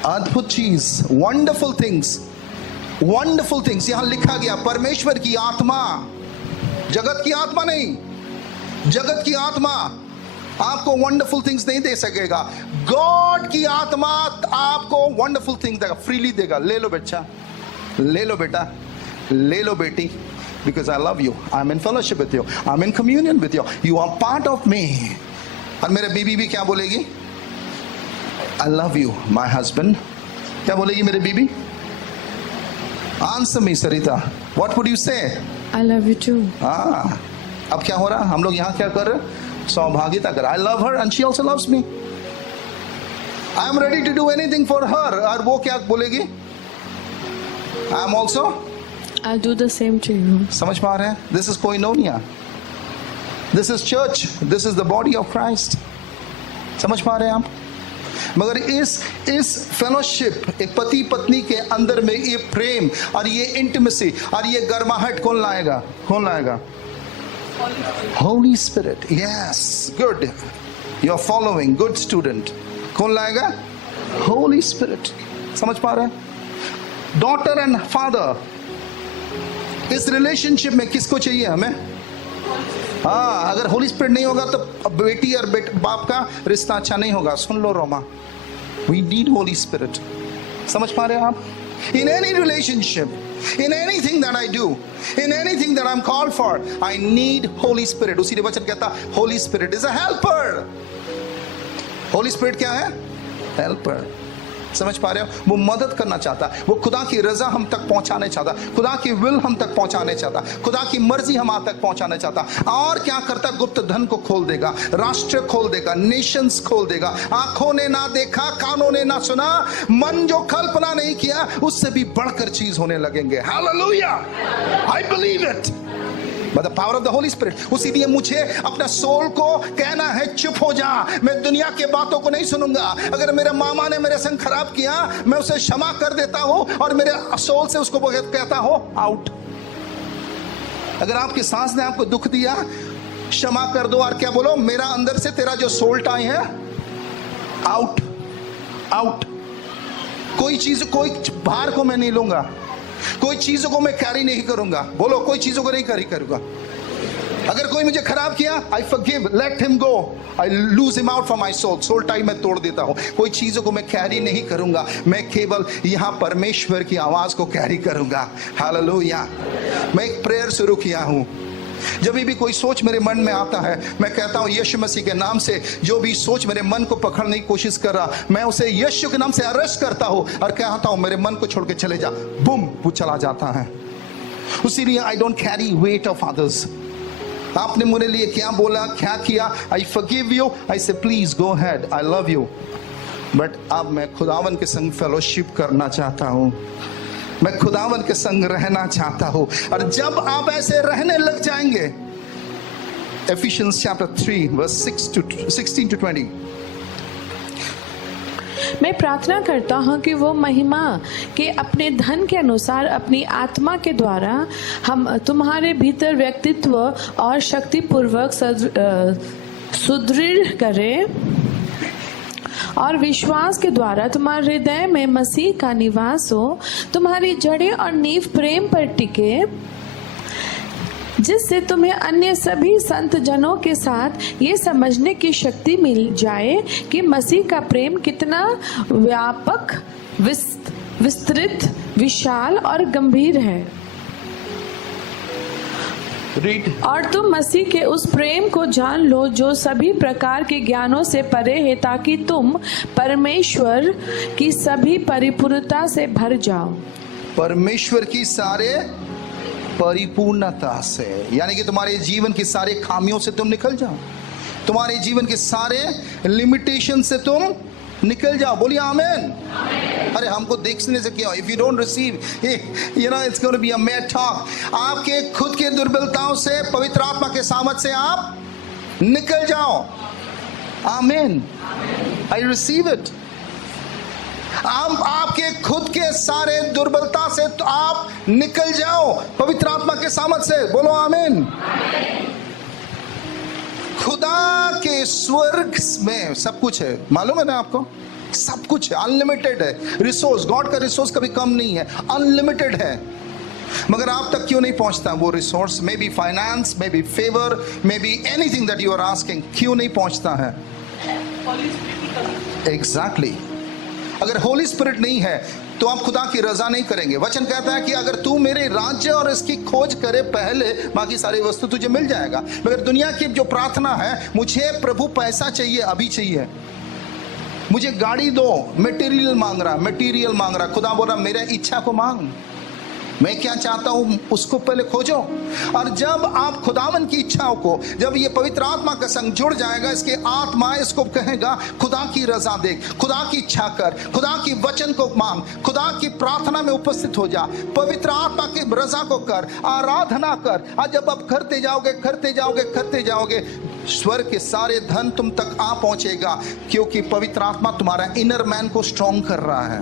अद्भुत चीज, वंडरफुल थिंग्स, वंडरफुल थिंग्स, यहां लिखा गया परमेश्वर की आत्मा, जगत की आत्मा नहीं, जगत की आत्मा आपको वंडरफुल थिंग्स नहीं दे सकेगा। गॉड की आत्मा आपको वंडरफुल थिंग्स देगा, फ्रीली देगा। ले लो बच्चा, ले लो बेटा, ले लो बेटी, because I love you, I'm in fellowship with you, I'm in communion with you, you are part of me। और मेरे बीबी भी क्या बोलेगी? I love you my husband। क्या बोलेगी मेरे बीबी? Answer me Sarita, what would you say? I love you too। हाँ, अब क्या हो रहा? हम लोग यहाँ क्या कर रहे हैं? सहभागिता कर। I love her and she also loves me, I am ready to do anything for her। और वो क्या बोलेगी? I am also, I'll do the same to you। समझ पा रहे हैं? This is koinonia, this is church, this is the body of Christ। समझ पा रहे हैं आप? मगर इस फेलोशिप, एक पति पत्नी के अंदर में ये प्रेम और ये इंटिमेसी और ये गर्माहट कौन लाएगा? कौन लाएगा? Holy Spirit. Yes, good, you are following, good student. कौन लाएगा? Holy spirit. समझ पा रहे हैं? डॉटर एंड फादर, इस रिलेशनशिप में किसको चाहिए हमें? हाँ, अगर होली स्पिरिट नहीं होगा तो बेटी और बाप का रिश्ता अच्छा नहीं होगा। सुन लो Roma, we need Holi spirit. समझ पा रहे हैं आप? In any relationship, in anything that I do, in anything that I'm called for, I need Holy Spirit। उसी वचन कहता Holy Spirit is a helper। Holy Spirit क्या है? Helper। समझ पा रहे हो? वो मदद करना चाहता, वो खुदा की रजा हम तक पहुंचाने चाहता, खुदा की विल हम तक पहुंचाने चाहता, खुदा की मर्जी हम तक पहुंचाने चाहता। और क्या करता? गुप्त धन को खोल देगा, राष्ट्र खोल देगा, नेशंस खोल देगा। आंखों ने ना देखा, कानों ने ना सुना, मन जो कल्पना नहीं किया, उससे भी बढ़कर चीज होने लगेंगे। Hallelujah, I believe it by the power of the Holy Spirit। उसीलिए मुझे अपना सोल को कहना है चुप हो जा, मैं दुनिया के बातों को नहीं सुनूंगा। अगर मेरे मामा ने मेरे संग खराब किया, मैं उसे क्षमा कर देता हूं और मेरे सोल से उसको कहता हूं आउट। अगर आपकी सास ने आपको दुख दिया, क्षमा कर दो और क्या बोलो? मेरा अंदर से तेरा जो सोल टाई है आउट, आउट। कोई चीज, कोई भार को मैं नहीं लूंगा, कोई चीजों को मैं कैरी नहीं करूंगा। बोलो, कोई चीजों को नहीं कैरी करूंगा। अगर कोई मुझे खराब किया, I forgive, let him go, I lose him out from my soul. Soul tie मैं तोड़ देता हूं। कोई चीजों को मैं कैरी नहीं करूंगा, मैं केवल यहां परमेश्वर की आवाज को कैरी करूंगा। हालेलुया। मैं एक प्रेयर शुरू किया हूं। जब भी कोई सोच मेरे मन में आता है, मैं कहता हूं यीशु मसीह के नाम से जो भी सोच मेरे मन को पकड़ने की कोशिश कर रहा, मैं उसे यीशु के नाम से अरेस्ट करता हूं और कहता हूं मेरे मन को छोड़ के चले जा। बूम, वो चला जाता है। उसीलिए I don't carry weight of others. आपने मेरे लिए क्या बोला, क्या किया, आई फॉरगिव यू, आई से please go ahead, I love you. But अब मैं खुदावन के संग फेलोशिप करना चाहता हूं, मैं खुदावन के संग रहना चाहता हूं। और जब आप ऐसे रहने लग जाएंगे, Ephesians chapter 3 verse 16 to 20, मैं प्रार्थना करता हूँ कि वो महिमा के अपने धन के अनुसार अपनी आत्मा के द्वारा हम तुम्हारे भीतर व्यक्तित्व और शक्तिपूर्वक सुदृढ़ करें और विश्वास के द्वारा तुम्हारे हृदय में मसीह का निवास हो, तुम्हारी जड़ें और नींव प्रेम पर टिके, जिससे तुम्हें अन्य सभी संत जनों के साथ ये समझने की शक्ति मिल जाए कि मसीह का प्रेम कितना व्यापक, विस्तृत, विशाल और गंभीर है। और तुम मसीह के उस प्रेम को जान लो जो सभी प्रकार के ज्ञानों से परे है, ताकि तुम परमेश्वर की सभी परिपूर्णता से भर जाओ। परमेश्वर की सारे परिपूर्णता से, यानी कि तुम्हारे जीवन की सारे खामियों से तुम निकल जाओ, तुम्हारे जीवन के सारे लिमिटेशन से तुम निकल जाओ। बोलिए आमीन। अरे हमको देखने से क्या, if you don't receive, you know it's gonna be a mayor talk. आपके खुद के दुर्बलताओं से पवित्र आत्मा के सामर्थ से आप निकल जाओ। आमीन, आई रिसीव इट। आपके खुद के सारे दुर्बलता से तो आप निकल जाओ पवित्र आत्मा के सामर्थ से। बोलो आमीन। खुदा के स्वर्ग में सब कुछ है, मालूम है ना आपको? सब कुछ है, अनलिमिटेड है रिसोर्स। गॉड का रिसोर्स कभी कम नहीं है, अनलिमिटेड है। मगर आप तक क्यों नहीं पहुंचता वो resource? Maybe finance, maybe favour, maybe anything that you are asking, क्यों नहीं पहुंचता है? एग्जैक्टली। अगर होली स्पिरिट नहीं है तो आप खुदा की रजा नहीं करेंगे। वचन कहता है कि अगर तू मेरे राज्य और इसकी खोज करे पहले, बाकी सारी वस्तु तुझे मिल जाएगा। मगर दुनिया की जो प्रार्थना है, मुझे प्रभु पैसा चाहिए, अभी चाहिए, मुझे गाड़ी दो, मटेरियल मांग रहा। खुदा बोल रहा मेरे इच्छा को मांग, मैं क्या चाहता हूं उसको पहले खोजो। और जब आप खुदावन की इच्छाओं को, जब ये पवित्र आत्मा का संग जुड़ जाएगा, इसके आत्मा इसको कहेगा खुदा की रजा देख, खुदा की इच्छा कर, खुदा की वचन को मांग, खुदा की प्रार्थना में उपस्थित हो जा, पवित्र आत्मा की रजा को कर, आराधना कर। और जब आप करते जाओगे स्वर्ग के सारे धन तुम तक आ पहुंचेगा, क्योंकि पवित्र आत्मा तुम्हारा इनर मैन को स्ट्रॉन्ग कर रहा है।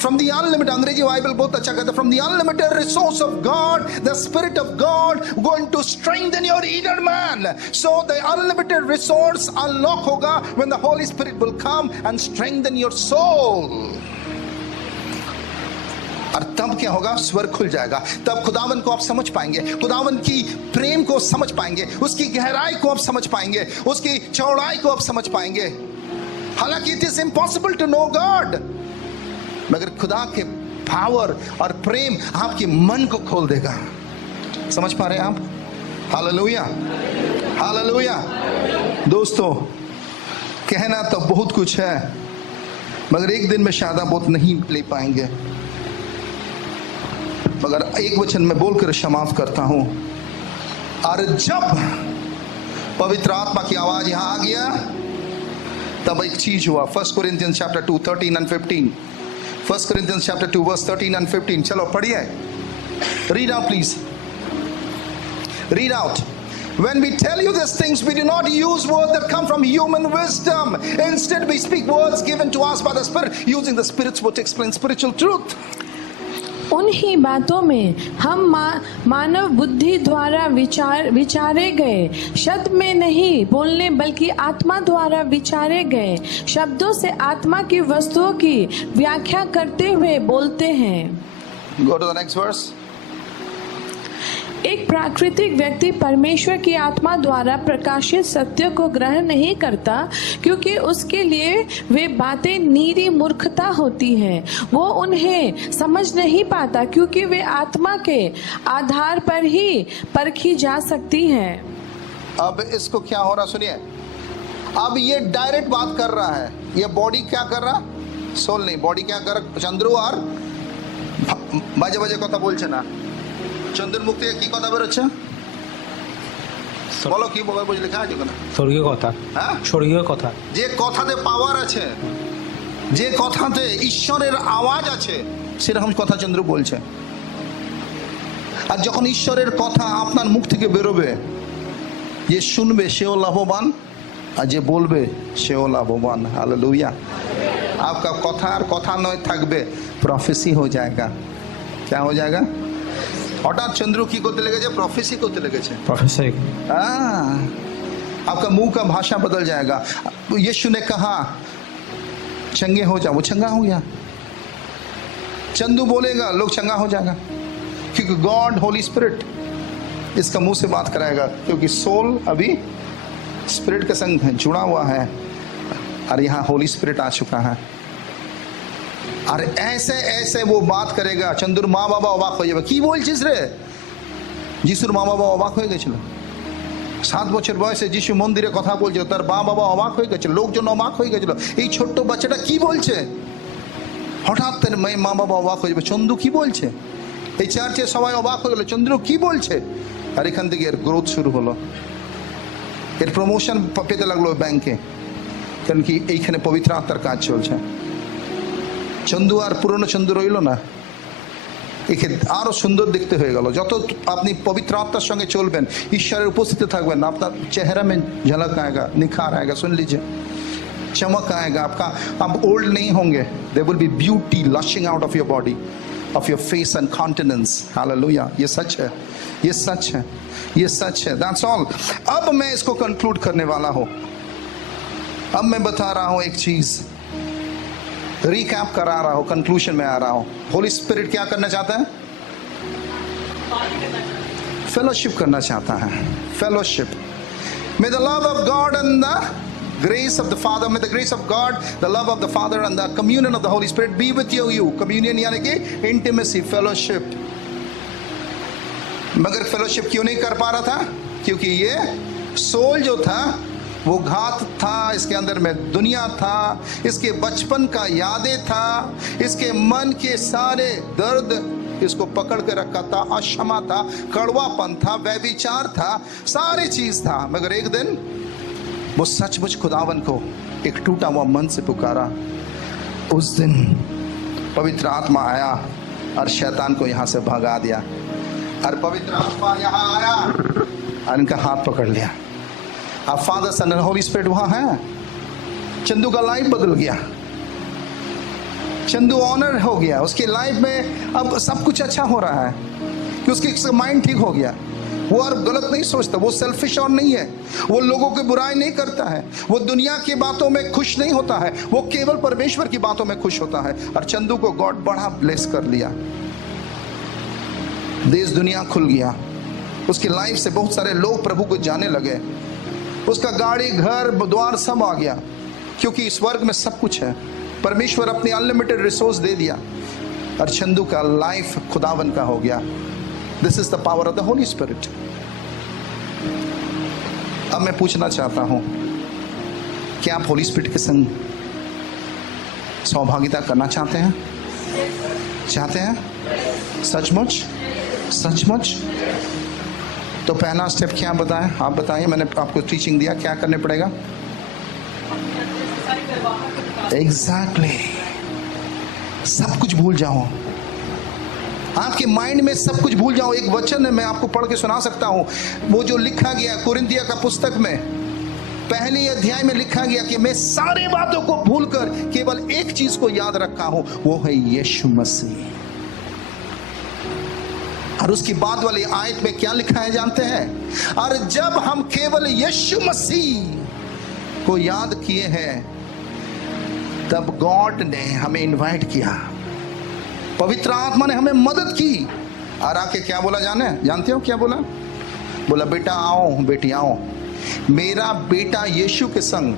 From the unlimited, अंग्रेजी बाइबल बहुत अच्छा कहता है, from the unlimited resource of God, the Spirit of God going to strengthen your inner man. So the unlimited resource unlock होगा when the Holy Spirit will come and strengthen your soul. और तब क्या होगा? स्वर्ग खुल जाएगा। तब खुदावन को आप समझ पाएंगे, खुदावन की प्रेम को समझ पाएंगे, उसकी गहराई को आप समझ पाएंगे, उसकी चौड़ाई को आप समझ पाएंगे। हालांकि it is impossible to know God, मगर खुदा के पावर और प्रेम आपके मन को खोल देगा। समझ पा रहे हैं आप? Hallelujah, hallelujah. दोस्तों, कहना तो बहुत कुछ है, मगर एक दिन में शायद आप बहुत नहीं ले पाएंगे, मगर एक वचन में बोलकर समाप्त करता हूं। और जब पवित्र आत्मा की आवाज यहां आ गया, तब एक चीज हुआ। 1 Corinthians chapter 2 13 and 15, 1 Corinthians chapter 2 verse 13 and 15, चलो पढ़िए। Read out please, read out. When we tell you these things, we do not use words that come from human wisdom. Instead, we speak words given to us by the Spirit, using the Spirit's word to explain spiritual truth. उन्हीं बातों में हम मानव बुद्धि द्वारा विचारे गए शब्द में नहीं बोलने, बल्कि आत्मा द्वारा विचारे गए शब्दों से आत्मा की वस्तुओं की व्याख्या करते हुए बोलते हैं। Go to the next verse. एक प्राकृतिक व्यक्ति परमेश्वर की आत्मा द्वारा प्रकाशित सत्य को ग्रहण नहीं करता, क्योंकि उसके लिए वे बातें नीरी मूर्खता होती हैं। वो उन्हें समझ नहीं पाता, क्योंकि वे आत्मा के आधार पर ही परखी जा सकती हैं। अब इसको क्या हो रहा सुनिए। अब ये डायरेक्ट बात कर रहा है। ये बॉडी क्या कर रहा? सोल नहीं, बॉडी क्या कर रहा? चंद्रू और बाजे बाजे কথা বলছে না। চন্দ্রের মুখ থেকে কি কথা বেরোচ্ছে? বলো কি বলার বুঝে লেখা আছে কেন? স্বর্গীয় কথা। হ্যাঁ, স্বর্গীয় কথা। যে কথাতে পাওয়ার আছে, যে কথাতে ঈশ্বরের আওয়াজ আছে, সেরকম কথা চন্দ্র বলছে। আর যখন ঈশ্বরের কথা আপনার মুখ থেকে বেরোবে, যে শুনবে সেও লাভবান, আর যে বলবে সেও লাভবান। हालेलुया। आपका কথা আর কথা নয় থাকবে, প্রফেসি हो जाएगा। क्या हो जाएगा? हठात चंद्रू की करते लगे, प्रोफेसी करते लगे। प्रोफेसर, आपका मुंह का भाषा बदल जाएगा। यीशु ने कहा चंगे हो जाओ, वो चंगा हो गया। चंदू बोलेगा, लोग चंगा हो जाएगा, क्योंकि गॉड होली स्पिरिट इसका मुंह से बात कराएगा, क्योंकि सोल अभी स्पिरिट के संग जुड़ा हुआ है, और यहाँ होली स्पिरिट आ चुका है। और ऐसे ऐसे वो बात करेगा। चंदुर মা বাবা অবাক হয়ে যাবে, কি বলছিস রে? যিশুর মা বাবা অবাক হয়ে গেছিল। 7 বছর বয়সে যিশু মন্দিরে কথা বলছিল, তার মা বাবা অবাক হয়ে গেছিল, লোকজন অবাক হয়ে গেছিল, এই ছোট্ট বাচ্চাটা কি বলছে। হঠাৎ তার মা বাবা অবাক হয়ে যাবে, চন্দু কি বলছে। এই চার্চে সবাই অবাক হয়ে গেল, চন্দ্র কি বলছে। আর এখান থেকে এর গ্রোথ শুরু হলো, এর প্রমোশন পেতে লাগলো ব্যাংকে, কারণ কি এইখানে পবিত্র আত্মার কাজ চলছে। চন্দু আর পুরনো চন্দু রইল না, একে আরো সুন্দর দেখতে হয়ে গেল। যত আপনি পবিত্র আত্মার সঙ্গে চলবেন, ঈশ্বরের উপস্থিতি থাকবেন, আপনার চেহারা में झलक आएगा, निखार आएगा। सुन लीजिए, चमक आएगा आपका। आप ओल्ड नहीं होंगे। There will be beauty lushing out of your body, of your face and countenance. Hallelujah. ये सच है, ये सच है, ये सच है। That's all. अब मैं इसको कंक्लूड करने वाला हूं। अब मैं बता रहा हूं एक चीज, रिकैप करा रहा हूं, कंक्लूजन में आ रहा हूं। होली स्पिरिट क्या करना चाहता है? फेलोशिप करना चाहता है। Fellowship. May the love of God and the grace of the Father, may the grace of God, the love of the Father and the communion of the Holy Spirit be with you. Communion यानी कि intimacy, fellowship। मगर fellowship क्यों नहीं कर पा रहा था? क्योंकि ये सोल जो था वो घात था, इसके अंदर में दुनिया था, इसके बचपन का यादें था, इसके मन के सारे दर्द इसको पकड़ के रखा था। अक्षमा था, कड़वापन था, व्यभिचार था, सारी चीज था। मगर एक दिन वो सचमुच खुदावन को एक टूटा हुआ मन से पुकारा। उस दिन पवित्र आत्मा आया और शैतान को यहां से भगा दिया, और पवित्र आत्मा यहां आया और इनका हाथ पकड़ लिया अब father son and Holy Spirit वहां है। चंदू का लाइफ बदल गया, चंदू ऑनर हो गया, उसके लाइफ में अब सब कुछ अच्छा हो रहा है कि उसकी माइंड ठीक हो गया। वो और गलत नहीं सोचता, वो सेल्फिश और नहीं है, वो लोगों की बुराई नहीं करता है, वो दुनिया की बातों में खुश नहीं होता है, वो केवल परमेश्वर की बातों में खुश होता है। और चंदू को गॉड बड़ा ब्लेस कर लिया, देश दुनिया खुल गया, उसकी लाइफ से बहुत सारे लोग प्रभु को जाने लगे, उसका गाड़ी घर द्वार सब आ गया, क्योंकि स्वर्ग में सब कुछ है। परमेश्वर अपनी अनलिमिटेड रिसोर्स दे दिया और चंदू का लाइफ खुदावन का हो गया। This is the power of the Holy spirit. अब मैं पूछना चाहता हूं, क्या आप होली स्पिरिट के संग सहभागिता करना चाहते हैं? चाहते हैं सचमुच? सचमुच? तो पहला स्टेप क्या बताएं? आप बताइए, मैंने आपको टीचिंग दिया, क्या करने पड़ेगा? एग्जैक्टली सब कुछ भूल जाओ, आपके माइंड में सब कुछ भूल जाओ। एक वचन है, मैं आपको पढ़ के सुना सकता हूं, वो जो लिखा गया कुरिन्थिया का पुस्तक में पहले अध्याय में लिखा गया कि मैं सारे बातों को भूलकर केवल एक चीज को याद रखा हूं, वो है यीशु मसीह। और उसकी बाद वाली आयत में क्या लिखा है जानते हैं? और जब हम केवल यीशु मसीह को याद किए हैं, तब गॉड ने हमें इनवाइट किया, पवित्र आत्मा ने हमें मदद की और आके क्या बोला जानते हो क्या बोला? बोला बेटा आओ, बेटी आओ, मेरा बेटा यीशु के संग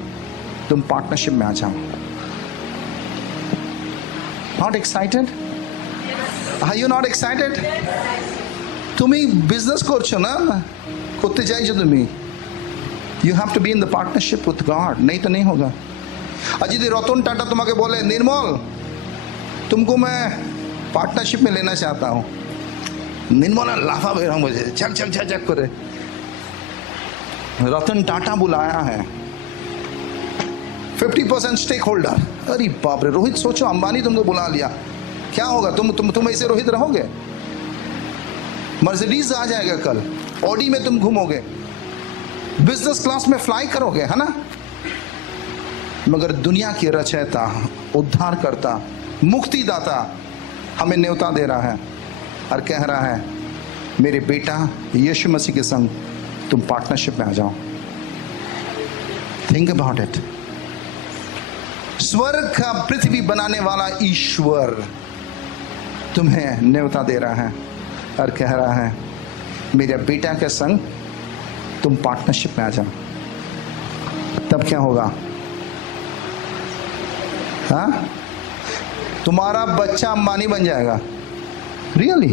तुम पार्टनरशिप में आ जाओ। Not excited? Are you not excited? तुम्ही बिजनेस করছো না, করতে চাইছো তুমি, you have to be in the partnership with God, नहीं तो नहीं होगा। आज यदि रतन टाटा तुम्हें बोले निर्मल तुमको मैं पार्टनरशिप में लेना चाहता हूं, निर्मल लाफा बेरा मुझे चक चक चक चक करे। रतन टाटा बुलाया है, 50% स्टेक होल्डर। अरे बाप रे रोहित, सोचो अंबानी तुमको बुला लिया, क्या होगा? तुम ऐसे रोहित रहोगे? मर्सिडीज आ जाएगा कल, ऑडी में तुम घूमोगे, बिजनेस क्लास में फ्लाई करोगे, है ना? मगर दुनिया की रचयिता, उद्धार करता, मुक्तिदाता हमें न्योता दे रहा है और कह रहा है मेरे बेटा यीशु मसीह के संग तुम पार्टनरशिप में आ जाओ। Think about it. स्वर्ग का पृथ्वी बनाने वाला ईश्वर तुम्हें न्योता दे रहा है और कह रहा है मेरे बेटा के संग तुम पार्टनरशिप में आ जाओ। तब क्या होगा? हाँ, तुम्हारा बच्चा अंबानी बन जाएगा। रियली?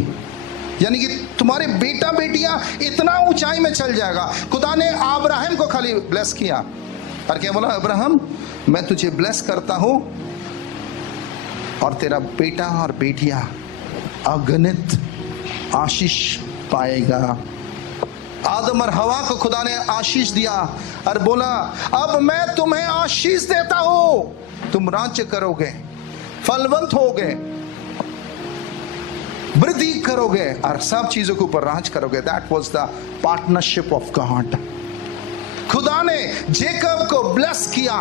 यानी कि तुम्हारे बेटा बेटियां इतना ऊंचाई में चल जाएगा। खुदा ने अब्राहम को खाली ब्लेस किया और क्या बोला? अब्राहम मैं तुझे ब्लेस करता हूं और तेरा बेटा और बेटियां अगणित आशीष पाएगा। आदम और हवा को खुदा ने आशीष दिया और बोला अब मैं तुम्हें आशीष देता हूं, तुम राज्य करोगे, फलवंत होगे, वृद्धि करोगे और सब चीजों के ऊपर राज करोगे। That was the partnership of God. खुदा ने जेकब को ब्लेस किया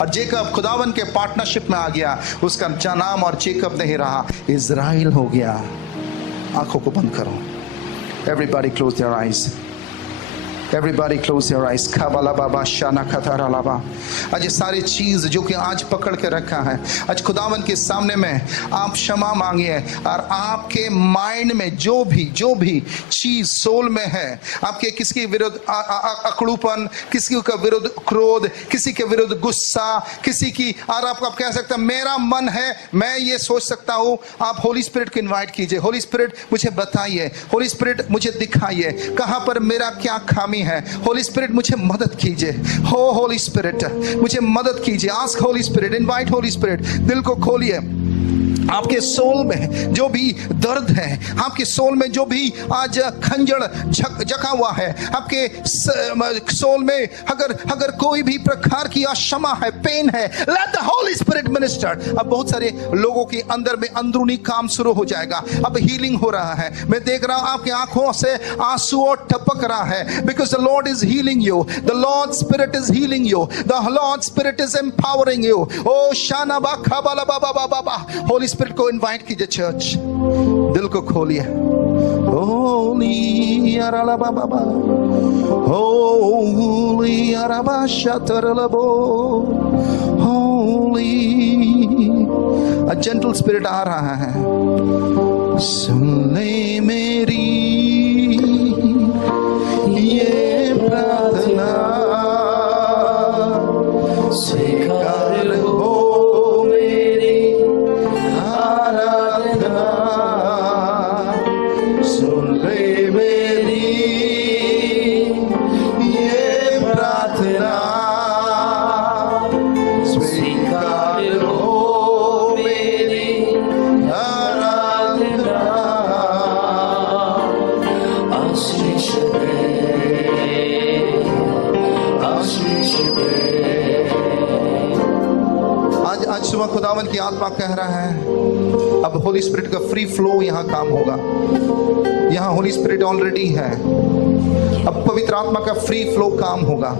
और जेकब खुदावन के पार्टनरशिप में आ गया। उसका नाम और जेकब नहीं रहा, इज़राइल हो गया। आंखों को बंद करो। Everybody close their eyes. Everybody close your eyes. खाबाला बाबा शाना खतारा लाबा। आज ये सारी चीज जो कि आज पकड़ के रखा है, आज खुदावन के सामने में आप क्षमा मांगिए और आपके माइंड में जो भी चीज सोल में है, आपके किसी के विरुद्ध अकड़ूपन, किसी का विरुद्ध क्रोध, किसी के विरुद्ध गुस्सा, किसी की, और आप कह सकते हैं मेरा मन है मैं ये सोच सकता हूं, आप होली स्पिरिट को इन्वाइट कीजिए। होली स्पिरिट मुझे बताइए, होली स्पिरिट मुझे दिखाइए कहां पर मेरा क्या खामी है। होली स्पिरिट मुझे मदद कीजिए। हो होली स्पिरिट मुझे मदद कीजिए। Ask Holi spirit, invite Holi spirit. दिल को खोलिए, आपके सोल में जो भी दर्द है, आपके सोल में जो भी आज खंजर जका हुआ है, आपके सोल में अगर कोई भी प्रकार की अक्षमा है, पेन है, let the Holy spirit minister. अब बहुत सारे लोगों के अंदर में अंदरूनी काम शुरू हो जाएगा। अब हीलिंग हो रहा है, मैं देख रहा हूं आपकी आंखों से आंसू टपक रहा है, because the lord is healing you, the lord spirit is healing you, the lord spirit is empowering you. ओ शाना बा खबाला बाबा बाबा, होली स्पिरिट को इनवाइट कीजिए चर्च, दिल को खोलिए। होली अरला बाबा, होली अरबा शतरलबो, होली। अ जेंटल स्पिरिट आ रहा है। सुन ले मेरी ये प्रार्थना, स्वीकार हो मेरी आराधना। सुन ले मेरी ये प्रार्थना, स्वीकार हो मेरी आराधना। आशीष दे, आशीष दे। आज सुबह खुदावन की आत्मा कह रहा है, अब होली स्पिरिट का फ्री फ्लो यहां काम होगा। यहां होली स्पिरिट ऑलरेडी है, अब पवित्र आत्मा का फ्री फ्लो काम होगा।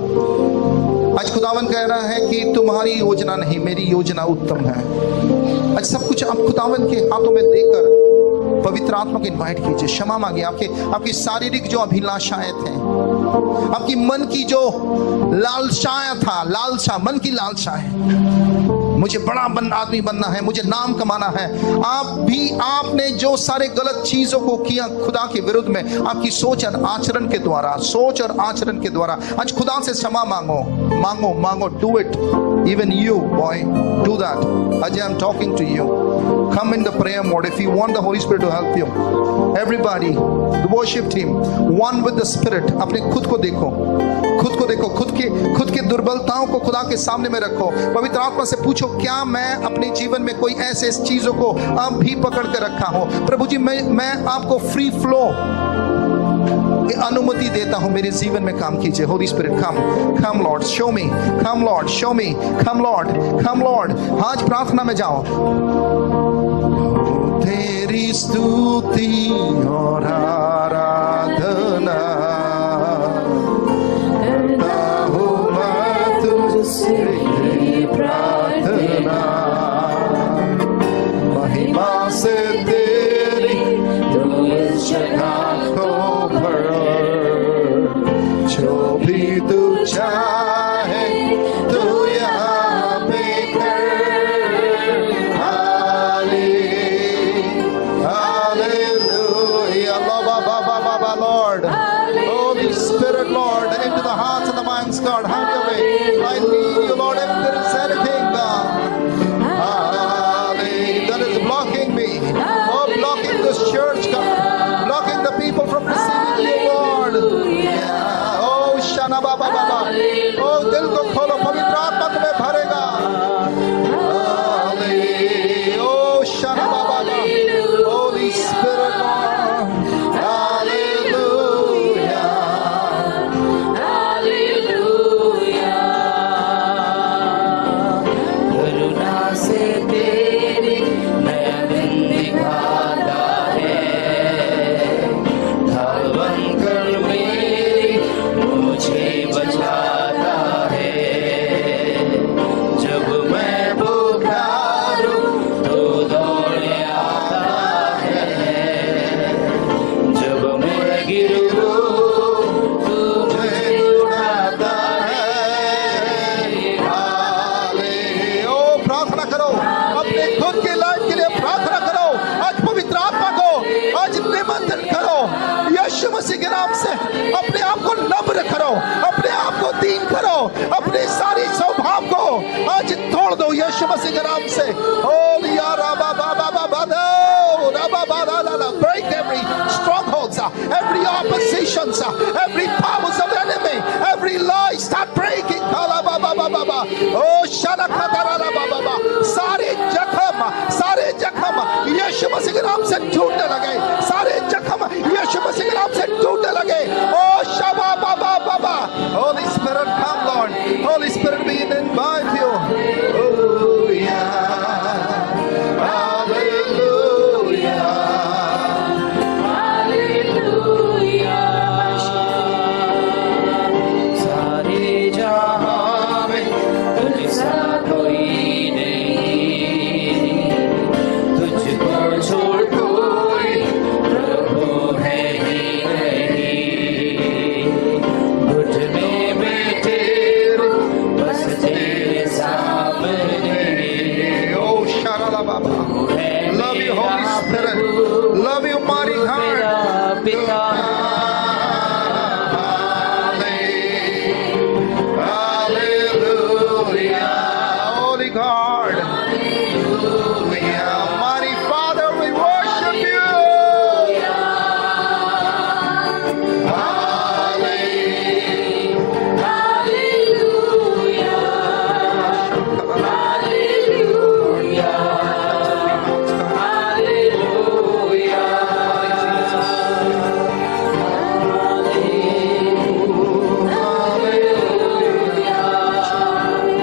आज खुदावन कह रहा है कि तुम्हारी योजना नहीं, मेरी योजना उत्तम है। आज सब कुछ आप खुदावन के हाथों में देकर पवित्र आत्मा को इनवाइट कीजिए। क्षमा मांगिए। आपकी शारीरिक जो अभिलाषाएं थे, आपकी मन की जो लालसाएं था, लालसा, मन की लालसा है, मुझे बड़ा आदमी बनना है, मुझे नाम कमाना है। आपने जो सारे गलत चीजों को किया खुदा के विरुद्ध में, आपकी सोच और आचरण के द्वारा, आज खुदा से क्षमा मांगो। Do it, even you boy, do that. Ajay, I'm talking to you. Come in the prayer mode if you want the Holy Spirit to help you. Everybody, the worship team, one with the Spirit. अपने खुद को देखो, खुद की दुर्बलताओं को खुदा के सामने में रखो। पवित्र आत्मा से पूछो, क्या मैं अपने जीवन में कोई ऐसे चीजों को अब भी पकड़ के रखा हूं? प्रभु जी, मैं आपको फ्री फ्लो अनुमति देता हूं, मेरे जीवन में काम कीजिए। होली स्पिरिट कम लॉर्ड, शो मी, कम लॉर्ड, शो मी, कम लॉर्ड। आज प्रार्थना में जाओ। तेरी स्तुति और आराधना करता हूं मैं तुझसे, प्रार्थना महिमा से तेरी तू इस जगह को भर, जो भी तू चाहे तू यहाँ पे कर। Hallelujah, Lord, Holy Spirit, Lord, into the hearts and the minds, God, have your way. I need you, Lord, if there is anything, God, that is blocking me, or blocking this church, God, blocking the people from receiving you, Lord. Oh, Shana Baba Baba, oh, दिल को खोलो, पवित्र आत्मा तुम्हें भरेगा। Oh, Shana Baba Baba, Holy Spirit, Lord, Hallelujah, करुणा से तेरी नया दिन दिखाता है, धावन कर मेरी मुझे बचाता है। जब मैं पुकारूं तो दौड़ आता है, जब मैं गिरूं तुझे उड़ाता है। ओ प्रार्थना करो, अपने खुद की लाइफ के लिए प्रार्थना करो। आज पवित्र आत्मा को आज निमंत्रण करो, यीशु मसीह के नाम से अपने आप को नम्र करो, अपने आप को दीन करो, अपने सारी स्वभाव को आज तोड़ दो यीशु मसीह के नाम से। ओ या राबा बाबा बाबा दो राबा बाबा ला, break every strongholds, every oppositions, every powers of the enemy, every lie, start breaking. Kala baba baba baba, oh shana katara baba baba, सारे जख्म यीशु मसीह के नाम से टूटने लगे, सारे जख्म यीशु मसीह के नाम से टूटने लगे। ओ शबा बाबा बाबा, Holy Spirit come Lord, Holy Spirit we invite you. Oh yeah, hallelujah, सारे जहां में तुझसा कोई नहीं, तुझको छोड़ कोई प्रभु है ही नहीं। घुटने में तेरे बस तेरे सामने oh sharala baba, love you Holy Spirit, love you mighty God. मेरा पिता। Hallelujah, Holy God. Hallelujah, mighty Father, we worship you.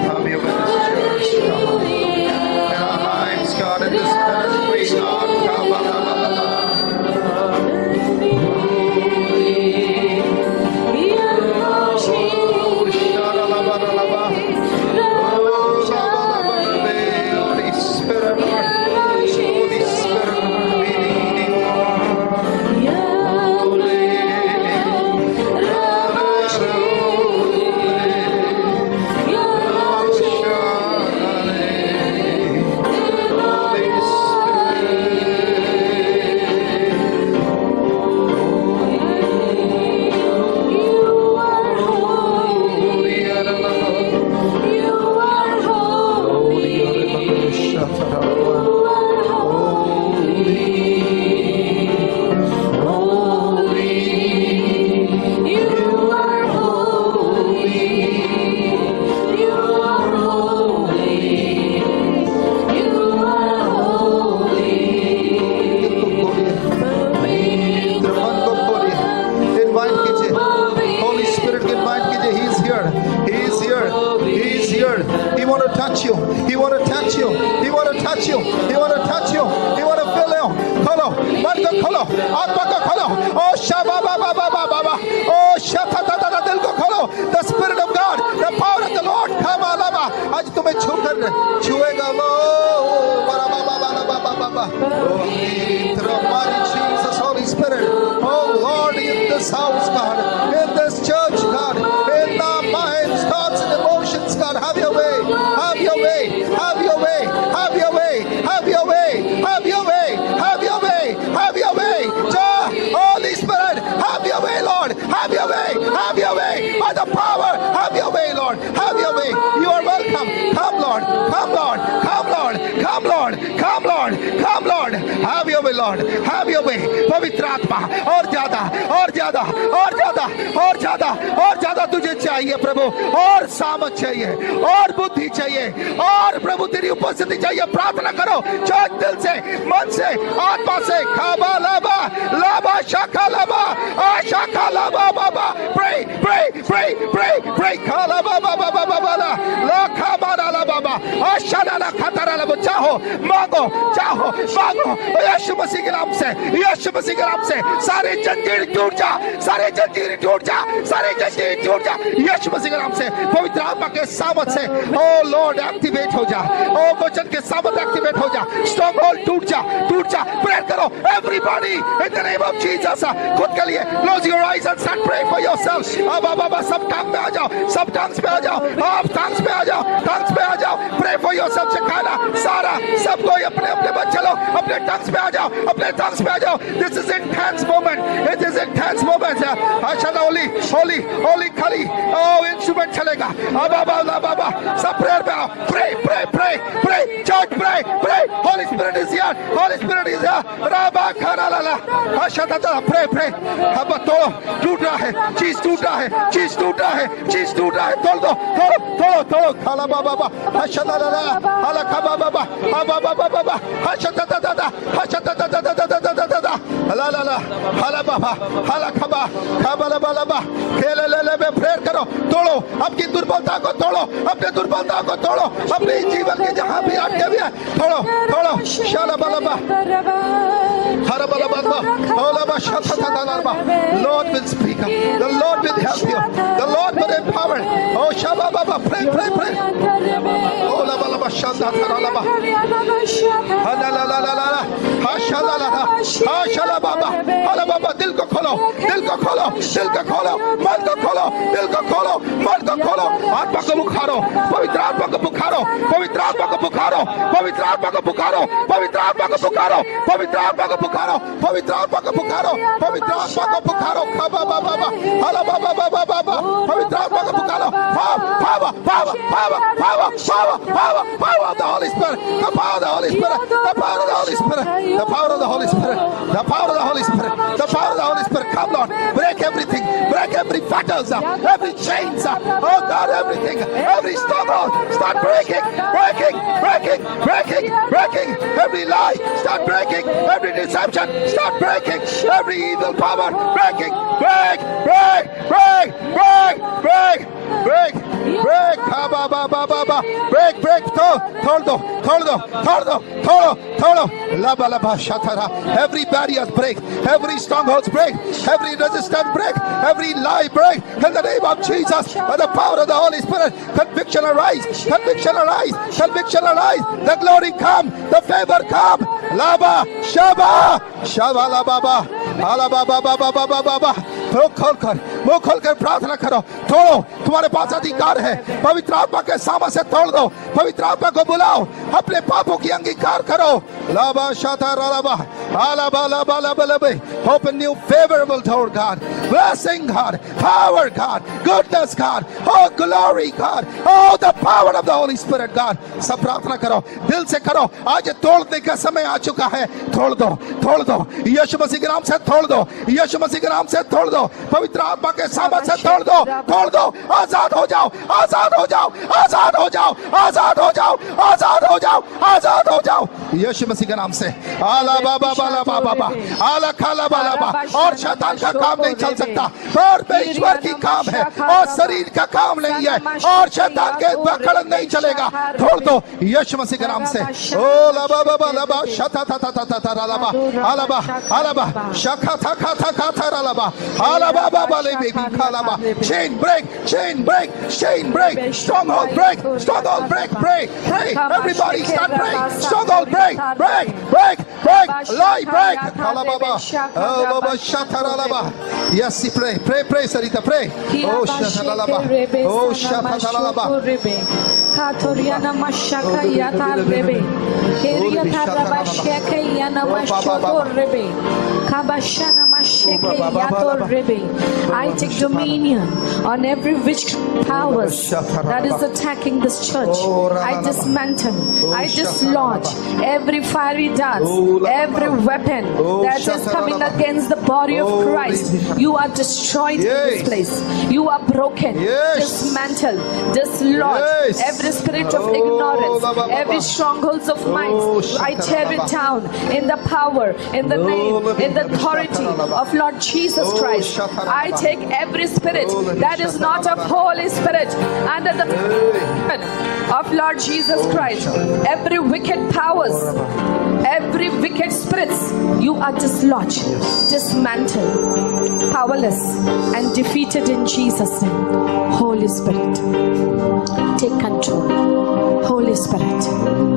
Have you with this church, God? In our lives, God, in this ministry, God. Oh, sharalabalaba. Oh, labalabalaba. Holy Spirit, Lord. Holy Spirit, Lord, we need you, Lord. Invite कीजिए, Holy Spirit के invite कीजिए. He is here, He is here, He is here. He want to touch you, He want to touch you, He want to touch you, He want to touch you, He want to fill you. खोलो, मन को खोलो, आत्मा को खोलो. Oh shaba baba baba baba, oh shata ta ta, दिल को खोलो. The Spirit of God, the power of the Lord, come alama. आज तुम्हें छुएगा लो. Baba baba baba baba. Oh, mighty Jesus, Holy Spirit. Oh Lord, in this house, God, in this church, God, in our minds, thoughts, and emotions, God, have your way, have your way, have your way, have your way, have your way, have your way, have your way, have your way. Holy Spirit, have your way, Lord, have your way, have your way. By the power, have your way, Lord, have your way. You are welcome. Come, Lord, come, Lord, come, Lord, come, Lord, come, Lord, come, Lord. Have your way, Lord, have your way. पवित्र आत्मा और ज्यादा और ज्यादा और ज्यादा और ज्यादा और ज्यादा तुझे चाहिए प्रभु, और सामर्थ चाहिए, और बुद्धि चाहिए, और प्रभु तेरी उपस्थिति चाहिए. प्रार्थना करो जो दिल से, मन से, आत्मा से. खाबा लाबा लाबा शाखा लाबा आशाखा लाबा बाबा. Pray, pray, pray, pray, pray. खाला बाबा बाबा बाबा ला ला खाबा ला बाबा आशाला ला खतरा ला. चाहो मांगो, चाहो मांगो. यीशु मसीह के नाम से, यीशु मसीह के नाम से सारे जंजीर टूट जा, सारे जंजीर टूट जा, सारे जंजीर टूट जा. यीशु मसीह के नाम से पवित्र आत्मा के सामर्थ से ओ लॉर्ड एक्टिवेट हो जा. ओ वचन के सामर्थ एक्टिवेट हो जा. स्ट्रॉन्ग होल्ड टूट जा, टूट जा. प्रेयर करो everybody in the name of Jesus. खुद के लिए close your eyes and start pray for yourself. अब बाबा सब टंग में आ जाओ, सब टंग्स पे आ जाओ, आप टंग्स पे आ जाओ, टंग्स पे आ जाओ. Pray for yourself. सिखाना सारा सबको अपने अपने बच्चे लोग अपने टंग्स पे आ जाओ, अपने टंग्स पे आ जाओ. This is intense moment, it is intense moment. अच्छा होली होली होली खाली ओ इंस्ट्रूमेंट चलेगा अब बाबा सब प्रेयर पे आओ pray pray pray pray church pray pray holy spirit is here holy spirit is here राबा खरा ला अच्छा प्रे प्रे अब तोड़ो टूट रहा है चीज टूट रहा है चीज टूट रहा है चीज टूट रहा है तोड़ दो तोड़ो तोड़ो तोड़ो खाला बाबा अच्छा ला हाला खबा बाबा बाबा अच्छा ला हाला बाबा हाला खबा खबा खेले ले प्रेयर करो तोड़ो आपकी दुर्बलता को तोड़ो अपने दुर्बलता को तोड़ो अपने जीवन के जहां भी अटके हुए तोड़ो तोड़ो शाला बाबा हरा बाबा ओला शता दाना Lord will speak the Lord will help you the Lord will empower oh shaba baba pray pray pray ola baba shanda tarala hana la la la la hashala la hashala baba hala baba दिल को खोलो दिल को खोलो दिल को खोलो मन को खोलो दिल को खोलो मन को खोलो आत्मा को पुकारो पवित्र आत्मा को पुकारो पवित्र आत्मा को पुकारो पवित्र आत्मा को पुकारो पवित्र आत्मा को पुकारो पवित्र आत्मा को पुकारो पवित्र आत्मा को पुकारो पवित्र आत्मा को पुकारो खबा बाबा हाला बाबा पवित्र आत्मा को पुकारो power of the Holy Spirit the power of the Holy Spirit the power of the Holy Spirit the power of the Holy Spirit the power of the Holy Spirit the power of the Holy Spirit come Lord break everything break every fetters every chains oh God everything every stronghold start breaking every lie start breaking every deception start breaking every evil power break break tolo laba shatara every barriers break every strongholds break every resistance break every lie break in the name of Jesus by the power of the Holy Spirit conviction arise the glory come the favor come laba shaba la baba ala baba मुंह खोलकर प्रार्थना करो तोड़ो तुम्हारे पास अधिकार है पवित्र आत्मा के सामने से तोड़ दो पवित्र आत्मा को बुलाओ अपने पापों की अंगीकार करो लाबा शाता लाबा open new favorable door God blessing God power God goodness God oh glory God oh the power of the Holy Spirit God सब प्रार्थना करो दिल से करो आज तोड़ने का समय आ चुका है तोड़ दो यीशु मसीह के नाम से तोड़ दो यीशु मसीह के नाम से तोड़ दो पवित्र आत्मा के सामने से तोड़ दो आजाद हो जाओ यीशु मसीह के नाम से आला बाबा आला खाला बाबा और शैतान का काम नहीं चल सकता और ईश्वर की काम है और शरीर का काम नहीं है और शैतान के बखड़ नहीं चलेगा तोड़ दो यीशु मसीह के नाम से ओ लाबा शता आलाबा शखा था लाबा आलाबा लेबी खालाबा chain break stronghold break pray everybody start praying stronghold break lie break alababa alaba shataralaba yes pray Sarita pray oh shataralaba Katoriana mashaka yatar rebe Keria taraba sheke yana mashotor rebe Kabashana masheke yator rebe I take dominion on every witch powers that is attacking this church. I dismantle, I dislodge every fiery darts, every weapon that is coming against the body of Christ. You are destroyed in this place. You are broken, dismantled, dislodged. Every spirit of ignorance, every strongholds of minds, I tear it down in the power, in the name, in the authority of Lord Jesus Christ. I take every spirit that is not of Holy Spirit under the of Lord Jesus Christ. Every wicked powers, every wicked spirits, you are dislodged, dismantled, powerless, and defeated in Jesus' name. Holy Spirit, take control. Holy Spirit,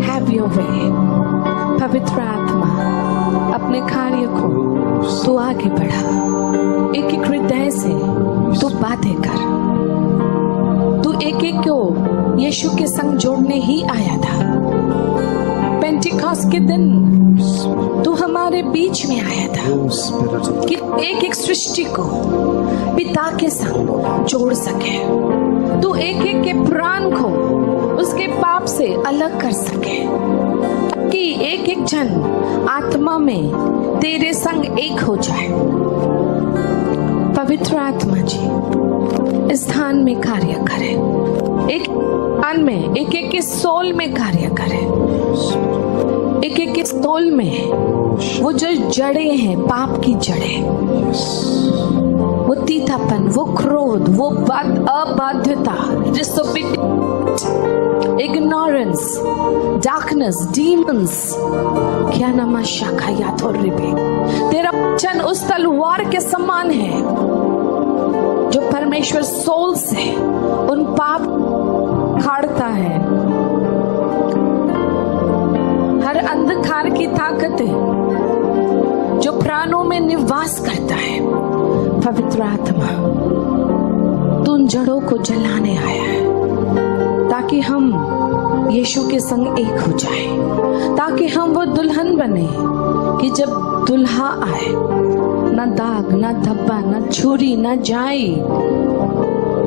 have your way. पवित्र आत्मा अपने कार्य को तू आगे बढ़ा, एक एक हृदय से तू बातें कर। तू एक एक को यीशु के संग जोड़ने ही आया था। पेंटिकॉस्ट के दिन तू हमारे बीच में आया था कि एक एक सृष्टि को पिता के संग जोड़ सके, तू एक एक के प्राण को उसके पाप से अलग कर सके, कि एक एक जन आत्मा में तेरे संग एक हो जाए। पवित्र आत्मा जी इस स्थान में कार्य करे, एक स्थान में एक एक के सोल में कार्य करे, एक एक के सोल में वो जो जड़ें हैं, पाप की जड़ें, वो तीतापन, वो क्रोध, वो अबाध्यता, ignorance, darkness, demons, क्या नाम शाखा या तो रिबे। तेरा वचन उस तलवार के समान है जो परमेश्वर सोल से उन पाप खाड़ता है। हर अंधकार की ताकतें जो प्राणों में निवास करता है, पवित्र आत्मा तू उन जड़ों को जलाने आया है, ताकि हम यीशु के संग एक हो जाए, ताकि हम वो दुल्हन बने कि जब दुल्हा आए ना दाग, ना धब्बा, ना छुरी, ना जाई,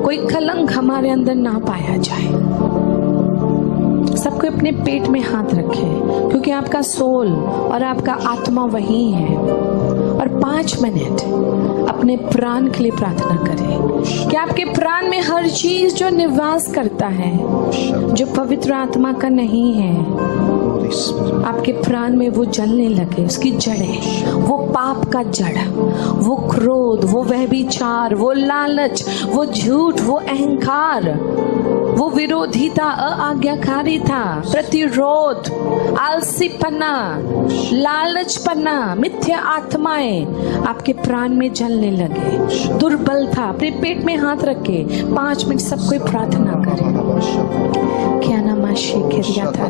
कोई कलंक हमारे अंदर ना पाया जाए। सबको अपने पेट में हाथ रखे, क्योंकि आपका सोल और आपका आत्मा वही है। और 5 मिनट अपने प्राण के लिए प्रार्थना करें कि आपके प्राण में हर चीज जो निवास करता है, जो पवित्र आत्मा का नहीं है, आपके प्राण में वो जलने लगे। उसकी जड़ें, वो पाप का जड़, वो क्रोध, वो व्यभिचार, वो लालच, वो झूठ, वो अहंकार, वो विरोधिता, अआज्ञाकारिता, प्रतिरोध, आलसीपना, लालचपना, मिथ्या आत्माएं आपके प्राण में जलने लगे। दुर्बलता, अपने पेट में हाथ रखे 5 मिनट सब कोई प्रार्थना करें। क्या नामा शेखरिया था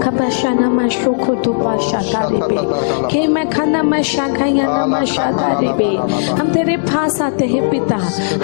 खपाशा नामा शोखो तो पाशा तारे बे के मैं खाना मैं शाखाया नामा शातारे बे। हम तेरे पास आते हैं पिता,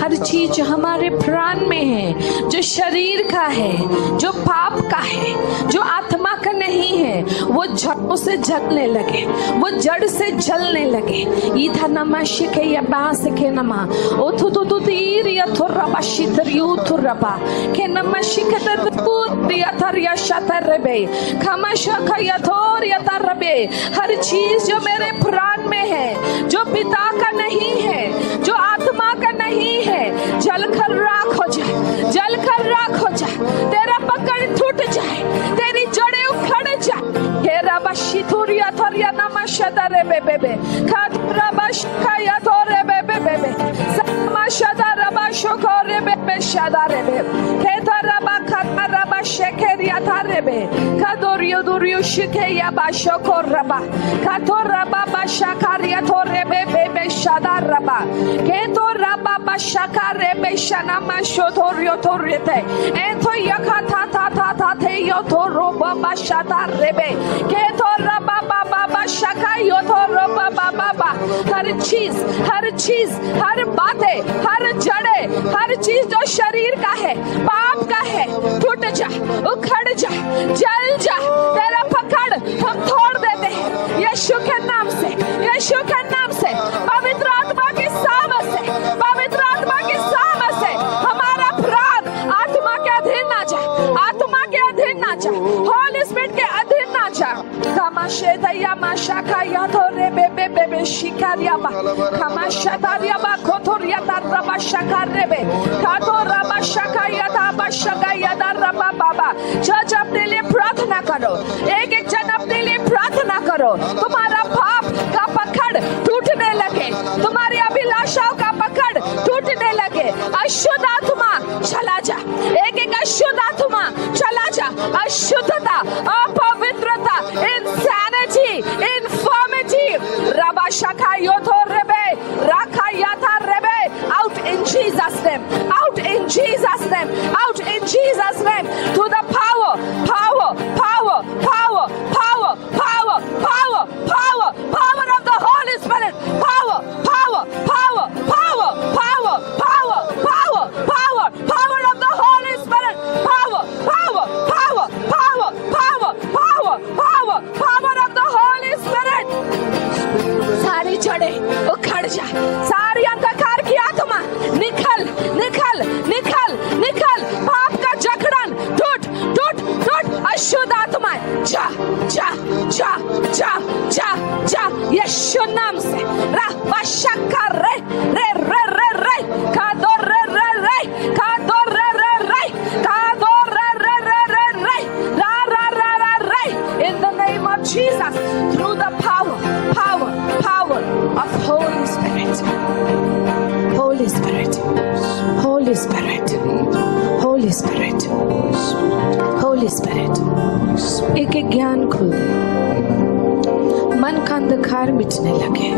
हर चीज हमारे प्राण में है जो शरीर का है, जो पाप का है, जो आत्मा का नहीं है, वो जड़ों से जलने लगे, वो जड़ से जलने लगे। ईथा नमा शिखे या बास के नमा ओथु तो तीर या थोरबा शितर यू थोरबा के नमा शिखतर पूरिया थरिया शतर रबे खमाशा खया थोर या तरबे। हर चीज जो मेरे प्राण में है, जो पिता का नहीं है, जो आत्मा का नहीं है, जलकर राख हो जाए, जलकर राख हो जाए, तेरा पकड़ टूट जाए, तेरी जड़ें उखड़ जाए। हे रबाशी थोरिया थोरिया नमा शदरे बेबे खात रबाश खाया थोरे बेबे समा शदा रबाशो खोरे बेबे शदारे बे खेता रबा खाता रबा शेखेरिया थारे बे खादोरियो दुरियो शिखे या बाशो खोरबा खातो रबा बाशाकारिया थोरे बेबे शदा रबा खेतो रबा बाशाकारे बे शना माशो थोरियो थोरेते एथो यखा था थे यो थोरो बाबा शदा रेबे खेतो रबा बाबा शका यो थोरो बाबा। हर चीज, हर बातें, हर जड़े, हर चीज जो शरीर का है, पाप का है, टूट जा, उखड़ जा, जल जा। तेरा पकड़ हम तोड़ देते हैं यीशु के नाम से, यीशु के नाम से, पवित्र आत्मा की सामर्थ से, पवित्र आत्मा की सामर्थ से हमारा प्राण आत्मा के अधीन ना जा, आत्मा के अधीन ना जा, होली स्पिरिट के अधीन ना जा। कामाशेदया माशाका या थोरे बेबे शिकारिया बा कामाशदारिया बा कोथोरिया तारबा शकारेबे काथोरबा शकाया ताबा शकाया तारबा बाबा। चर्च अपने लिए प्रार्थना करो, एक जन अपने लिए प्रार्थना करो। तुम्हारा पाप का पकड़ टूटने लगे, तुम्हारी अभिलाषाओं का पकड़ टूटने लगे। अशुद्ध आत्मा चला जा, एक अशुद्ध आत्मा चला जा। अशुद्धता, अपवित्रता, इंसैनिटी, इन्फर्मिटी, रबा शका योथो रेबे राखा याथा रेबे, out in Jesus name, out in Jesus name, out in Jesus name, to the power of the Holy Spirit, power of the Holy Spirit, power of the Holy Spirit। सारी जड़ें उखड़ जाए, सारी अंधकार की आत्मा यीशु नाम से राबाशका रे रे रे रे रे कादो रे रे रे कादो रे रे रे कादो रे रे रे रे रे रा रा रा रा रे in the name of Jesus through the power of Holy Spirit. Holy Spirit, Holy Spirit, Holy Spirit, Holy Spirit. एक एक ज्ञान खुल दे, मन का अंधकार मिटने लगे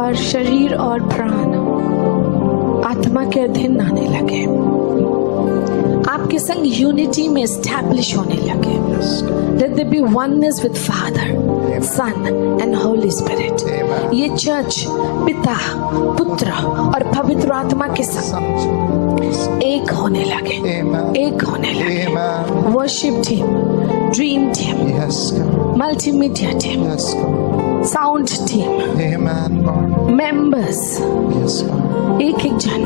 और शरीर और प्राण आत्मा के अधीन आने लगे, आपके संग यूनिटी में एस्टैब्लिश होने लगे. Let there be oneness with Father, Son and Holy Spirit. ये चर्च पिता, पुत्र और पवित्र आत्मा के संग एक होने लगे, एक होने लगे. Worship team, dream team, multimedia team, sound team, members, एक एक जन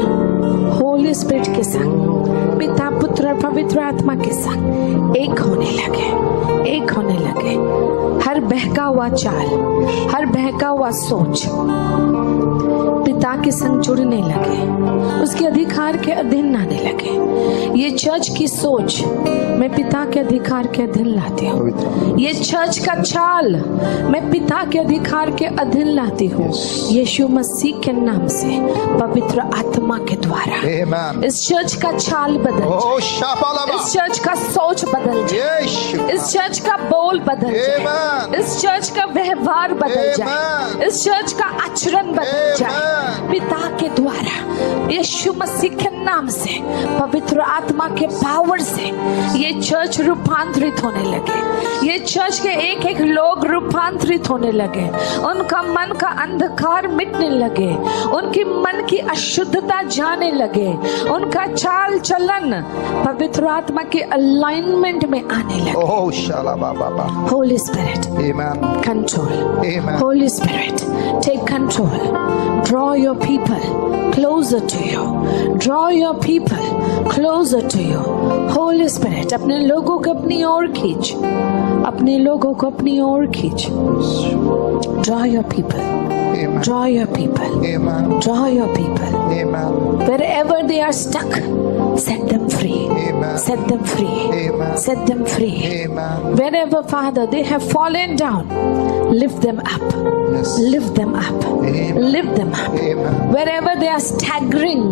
होली स्पिरिट के संग पिता, पुत्र और पवित्र आत्मा के संग एक होने लगे, एक होने लगे. हर बहका हुआ चाल, हर बहका हुआ सोच पिता के संग जुड़ने लगे, उसके अधिकार के अधीन आने लगे. ये चर्च की सोच मैं पिता के अधिकार के अधीन लाती हूँ. ये चर्च का चाल मैं पिता के अधिकार के अधीन लाती हूँ. यीशु मसीह के नाम से पवित्र आत्मा के द्वारा इस चर्च का चाल बदल जाए, इस चर्च का सोच बदल जाए, इस चर्च का बोल बदल जाए, इस चर्च का व्यवहार बदल जाए, इस चर्च का आचरण बदल जाए पिता के द्वारा. यीशु मसीह के नाम से पवित्र आत्मा के पावर से ये चर्च रूपांतरित होने लगे. ये चर्च के एक एक लोग रूपांतरित होने लगे, उनका मन का अंधकार मिटने लगे, उनकी मन की अशुद्धता जाने लगे, उनका चाल चलन पवित्र आत्मा के अलाइनमेंट में आने लगे. Holy Spirit, control. Holy Spirit, take control. Draw your people closer to you. Draw your people closer to you. Holy Spirit, अपने लोगों को अपनी ओर खींच, अपने लोगों को अपनी ओर खींच. Draw your people. Draw your people. Draw your people. Wherever they are stuck, set them free. Set them free. Set them free. Wherever, Father, they have fallen down, lift them up. Lift them up. Lift them up. Wherever they are staggering,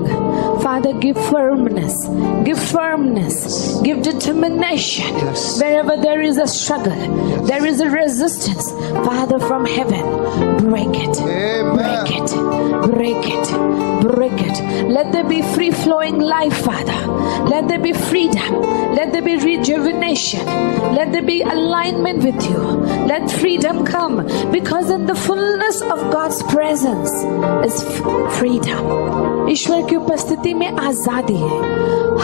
Father, give firmness. Give firmness. Give determination. Wherever there is a struggle, there is a resistance, Father, from heaven, break it. Break it. Break it. Break it. Let there be free flowing life, Father. Let there be freedom. Let there be rejuvenation. Let there be alignment with you. Let freedom come, because in the fullness of God's presence is freedom. ईश्वर की उपस्थिति में आजादी है.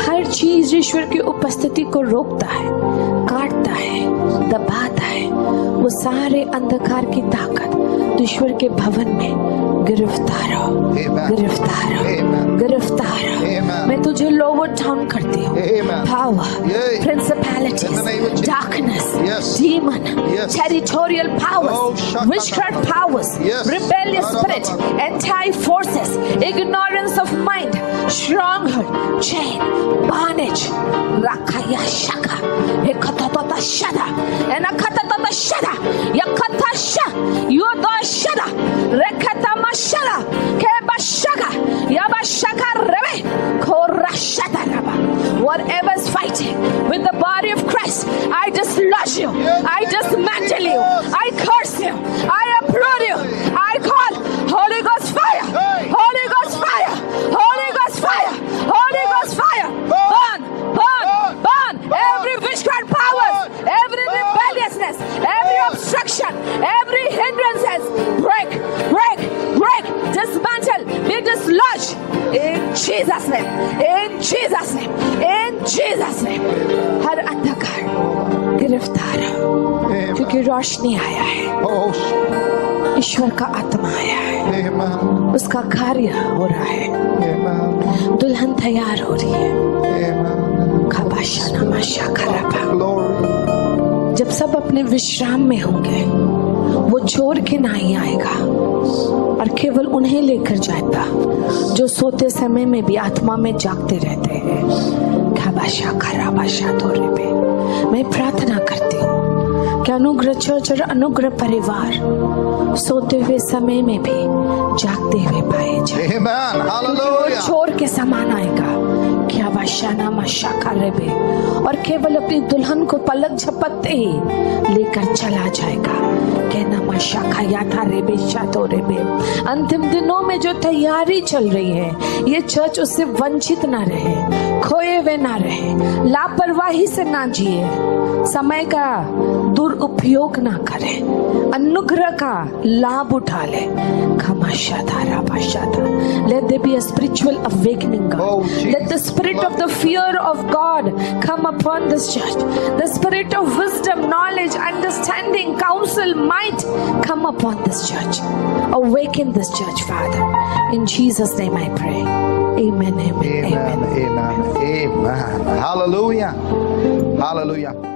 हर चीज ईश्वर की उपस्थिति को रोकता है, काटता है, दबाता है. वो सारे अंधकार की ताकत तो ईश्वर के भवन में गिरफ्तार हो, गिरफ्तार हो, गिरफ्तार हो. मैं तुझे लोवर डाउन करती हूँ. Power, principalities, darkness, demon, territorial powers, witchcraft powers, rebellious spirit, anti forces, ignorance of mind, stronghold, chain, bondage, राखाया शाखा, एकततता शदा, एनकततता शदा, yakata sha, yodo shada, rekata mashada, keba shaka, yaba shaka rebe, kora shata raba. Whatever is fighting with the body of Christ, I dislodge you, I dismantle you, I curse you, I uproot you, I call Holy Ghost fire, Holy Ghost fire, Holy Ghost fire, Holy Ghost fire. Burn, burn, burn every witchcraft powers, every rebelliousness, every obstruction, every hindrances, break, break, break, dismantle, be dislodged in Jesus' name, in Jesus' name, in Jesus' name. हर अंधकार गिरफ्तार हो, क्योंकि रोशनी आया है, ईश्वर का आत्मा आया है, उसका कार्य हो रहा है, दुल्हन तैयार हो रही है. जब सब अपने विश्राम में होंगे वो छोड़ के नहीं आएगा और केवल उन्हें लेकर जाएगा जो सोते समय में भी आत्मा में जागते रहते हैं। खाबाशा खराबाशा तोरे पे मैं प्रार्थना करती हूँ कि अनुग्रह चर्च और अनुग्रह परिवार सोते हुए समय में भी जागते हुए पाए जाए। Amen. Hallelujah. चोर के समान आएगा क्या बाशाना मशाका रेबे और केवल अपनी दुल्हन को पलक झपकते ही लेकर चला जाएगा। कहना मशाका याथा रेबे शातो रेबे। अंतिम दिनों में जो तैयारी चल रही है ये चर्च उससे वंचित ना रहे, खोए हुए ना रहे, लापरवाही से ना जिए, समय का दुरुपयोग ना करे, अनुग्रह का लाभ उठा ले। Let there be a spiritual awakening, God. Oh, Jesus. Let the spirit of the fear of God come upon this church. The spirit of wisdom, knowledge, understanding, counsel, might come upon this church. Awaken this church, Father. In Jesus' name I pray. Amen, amen, Amen. amen. Amen. Amen. Hallelujah. Hallelujah.